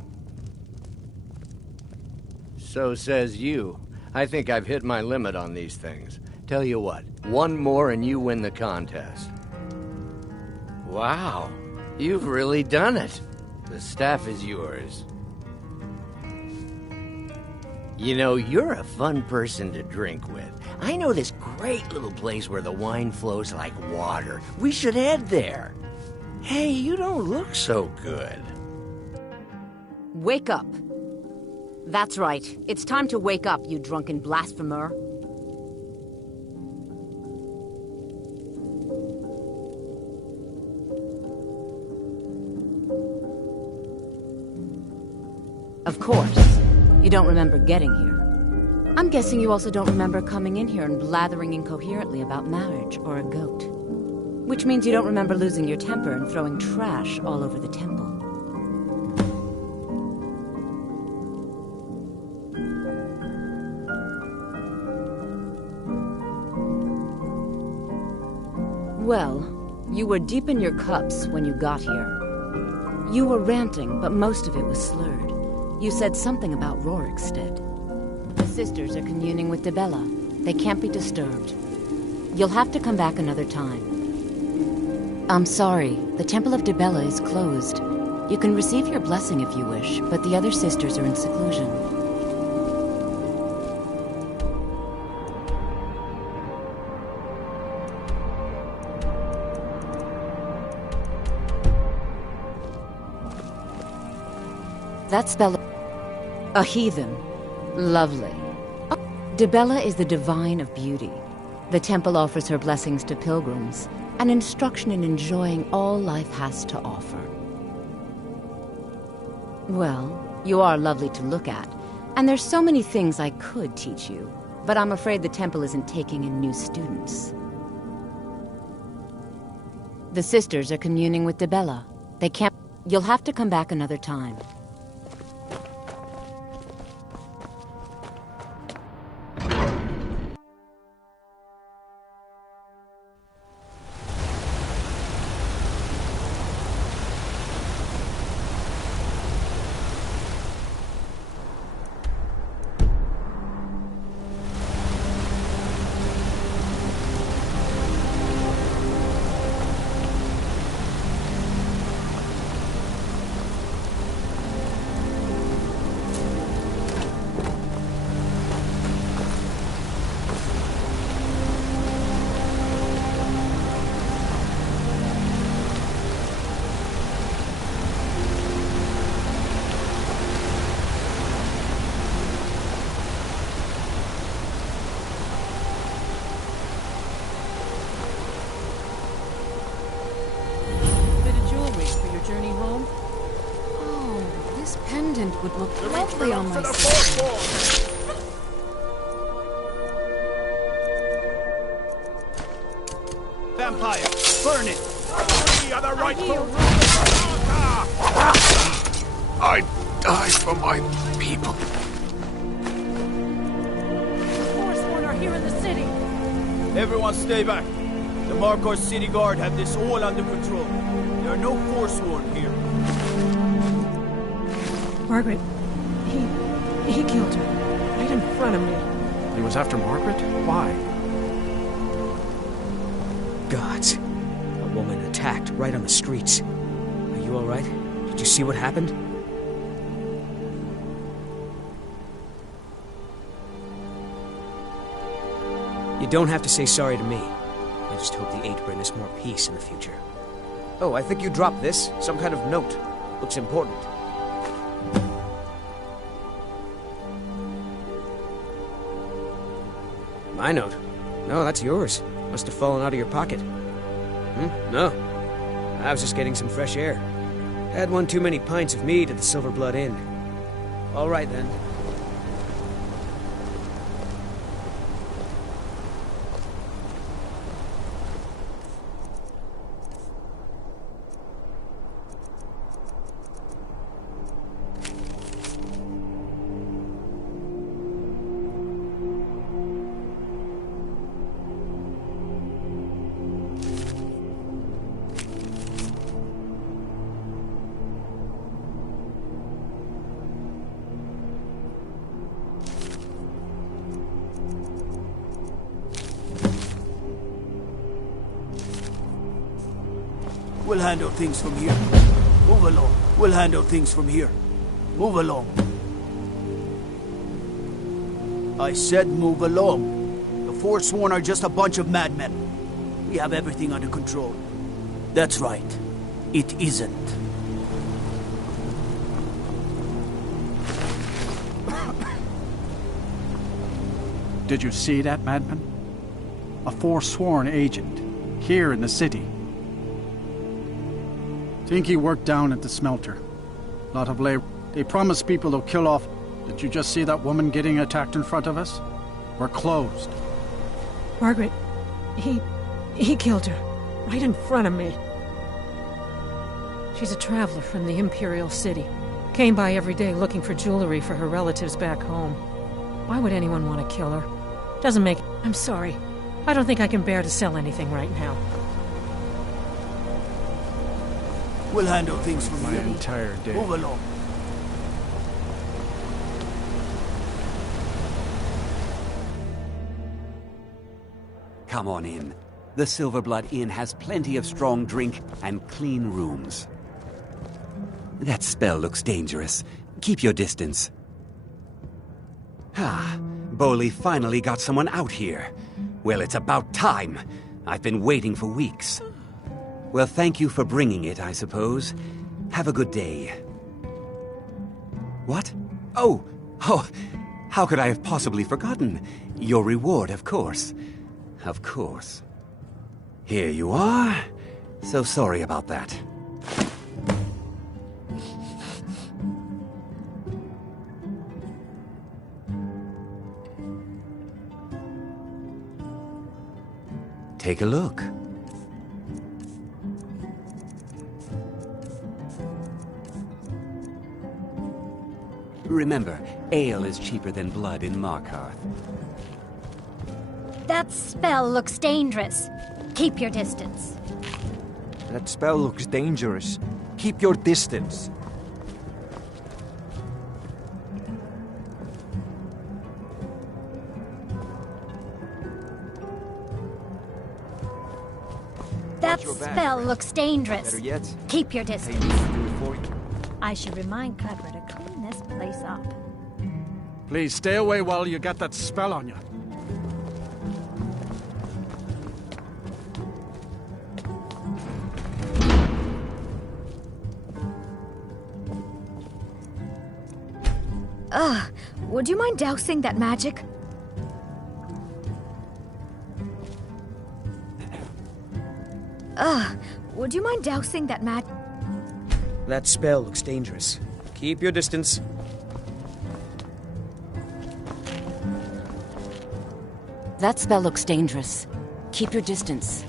So says you. I think I've hit my limit on these things. Tell you what, one more and you win the contest. Wow, you've really done it. The staff is yours. You know, you're a fun person to drink with. I know this great little place where the wine flows like water. We should head there. Hey, you don't look so good. Wake up. That's right. It's time to wake up, you drunken blasphemer. Of course. You don't remember getting here. I'm guessing you also don't remember coming in here and blathering incoherently about marriage or a goat. Which means you don't remember losing your temper and throwing trash all over the temple. Well, you were deep in your cups when you got here. You were ranting, but most of it was slurred. You said something about Rorikstead. The sisters are communing with Dibella. They can't be disturbed. You'll have to come back another time. I'm sorry, the Temple of Dibella is closed. You can receive your blessing if you wish, but the other sisters are in seclusion. That spell... A heathen. Lovely. Dibella is the divine of beauty. The temple offers her blessings to pilgrims, and instruction in enjoying all life has to offer. Well, you are lovely to look at, and there's so many things I could teach you, but I'm afraid the temple isn't taking in new students. The sisters are communing with Dibella. They can't... You'll have to come back another time. Would look lovely on my skin. Vampire, burn it! The other rightful... I die for my people. The Forsworn are here in the city. Everyone stay back. The Markor City Guard have this all under control. There are no Forsworn here. Margaret, he killed her, right in front of me. He was after Margaret? Why? Gods. A woman attacked right on the streets. Are you all right? Did you see what happened? You don't have to say sorry to me. I just hope the Eight bring us more peace in the future. Oh, I think you dropped this. Some kind of note. Looks important. My note? No, that's yours. Must have fallen out of your pocket. No. I was just getting some fresh air. Had one too many pints of mead at the Silver Blood Inn. All right, then. We'll handle things from here. Move along. We'll handle things from here. Move along. I said move along. The Forsworn are just a bunch of madmen. We have everything under control. That's right. It isn't. Did you see that, madman? A Forsworn agent, here in the city. Think he worked down at the smelter. Lot of labor. They promised people to kill off... Did you just see that woman getting attacked in front of us? We're closed. Margaret, he killed her, right in front of me. She's a traveler from the Imperial City. Came by every day looking for jewelry for her relatives back home. Why would anyone want to kill her? Doesn't make... I'm sorry. I don't think I can bear to sell anything right now. We'll handle things from my here. Entire day. Move along. Come on in. The Silver Blood Inn has plenty of strong drink and clean rooms. That spell looks dangerous. Keep your distance. Ah, Boley finally got someone out here. Well, it's about time. I've been waiting for weeks. Well, thank you for bringing it, I suppose. Have a good day. What? Oh! How could I have possibly forgotten? Your reward, of course. Of course. Here you are. So sorry about that. Take a look. Remember, ale is cheaper than blood in Markarth. That spell looks dangerous. Keep your distance. That spell looks dangerous. Keep your distance. That spell looks dangerous. Better yet, keep your distance. do it for you. I should remind Clever to clean this place up. Please stay away while you get that spell on you. Would you mind dousing that magic? Would you mind dousing that magic? That spell looks dangerous. Keep your distance. That spell looks dangerous. Keep your distance.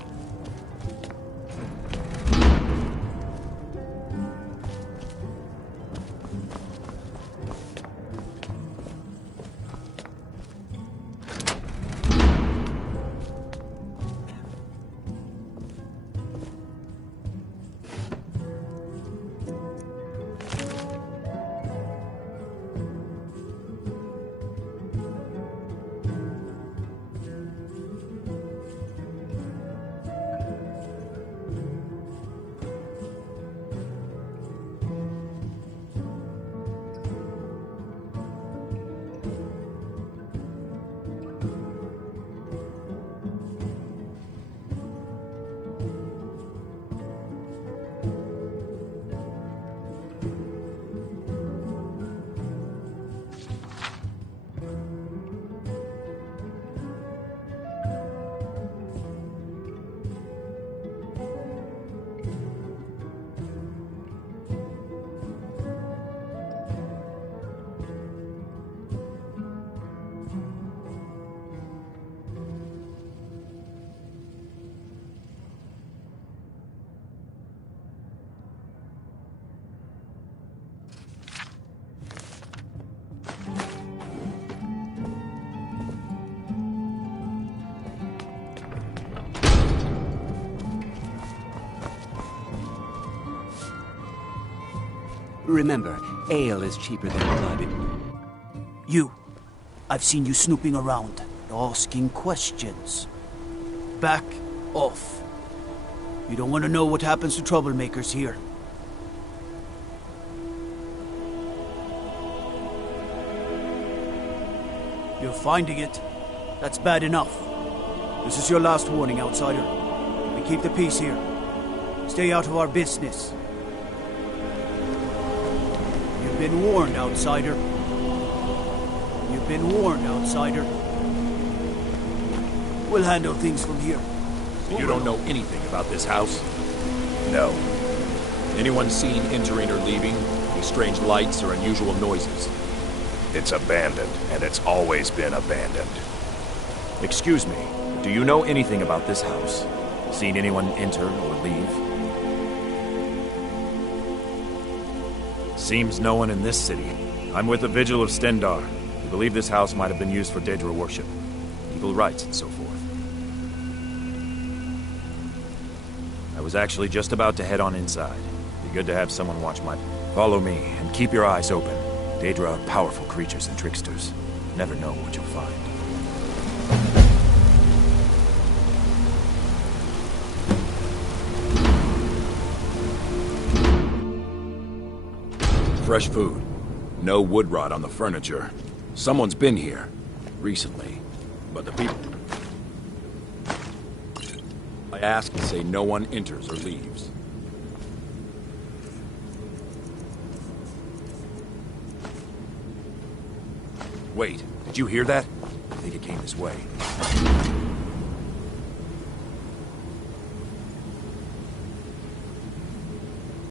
Remember, ale is cheaper than blood. You. I've seen you snooping around, asking questions. Back off. You don't want to know what happens to troublemakers here. You're finding it. That's bad enough. This is your last warning, outsider. We keep the peace here. Stay out of our business. You've been warned, outsider. You've been warned, outsider. We'll handle things from here. You don't know anything about this house? No. Anyone seen entering or leaving? Any strange lights or unusual noises? It's abandoned, and it's always been abandoned. Excuse me, do you know anything about this house? Seen anyone enter or leave? Seems no one in this city. I'm with the Vigil of Stendar. We believe this house might have been used for Daedra worship, evil rites, and so forth. I was actually just about to head on inside. Be good to have someone watch my... Follow me, and keep your eyes open. Daedra are powerful creatures and tricksters. Never know what you'll find. Fresh food. No wood rot on the furniture. Someone's been here. Recently. But the people... I ask and say no one enters or leaves. Wait, did you hear that? I think it came this way.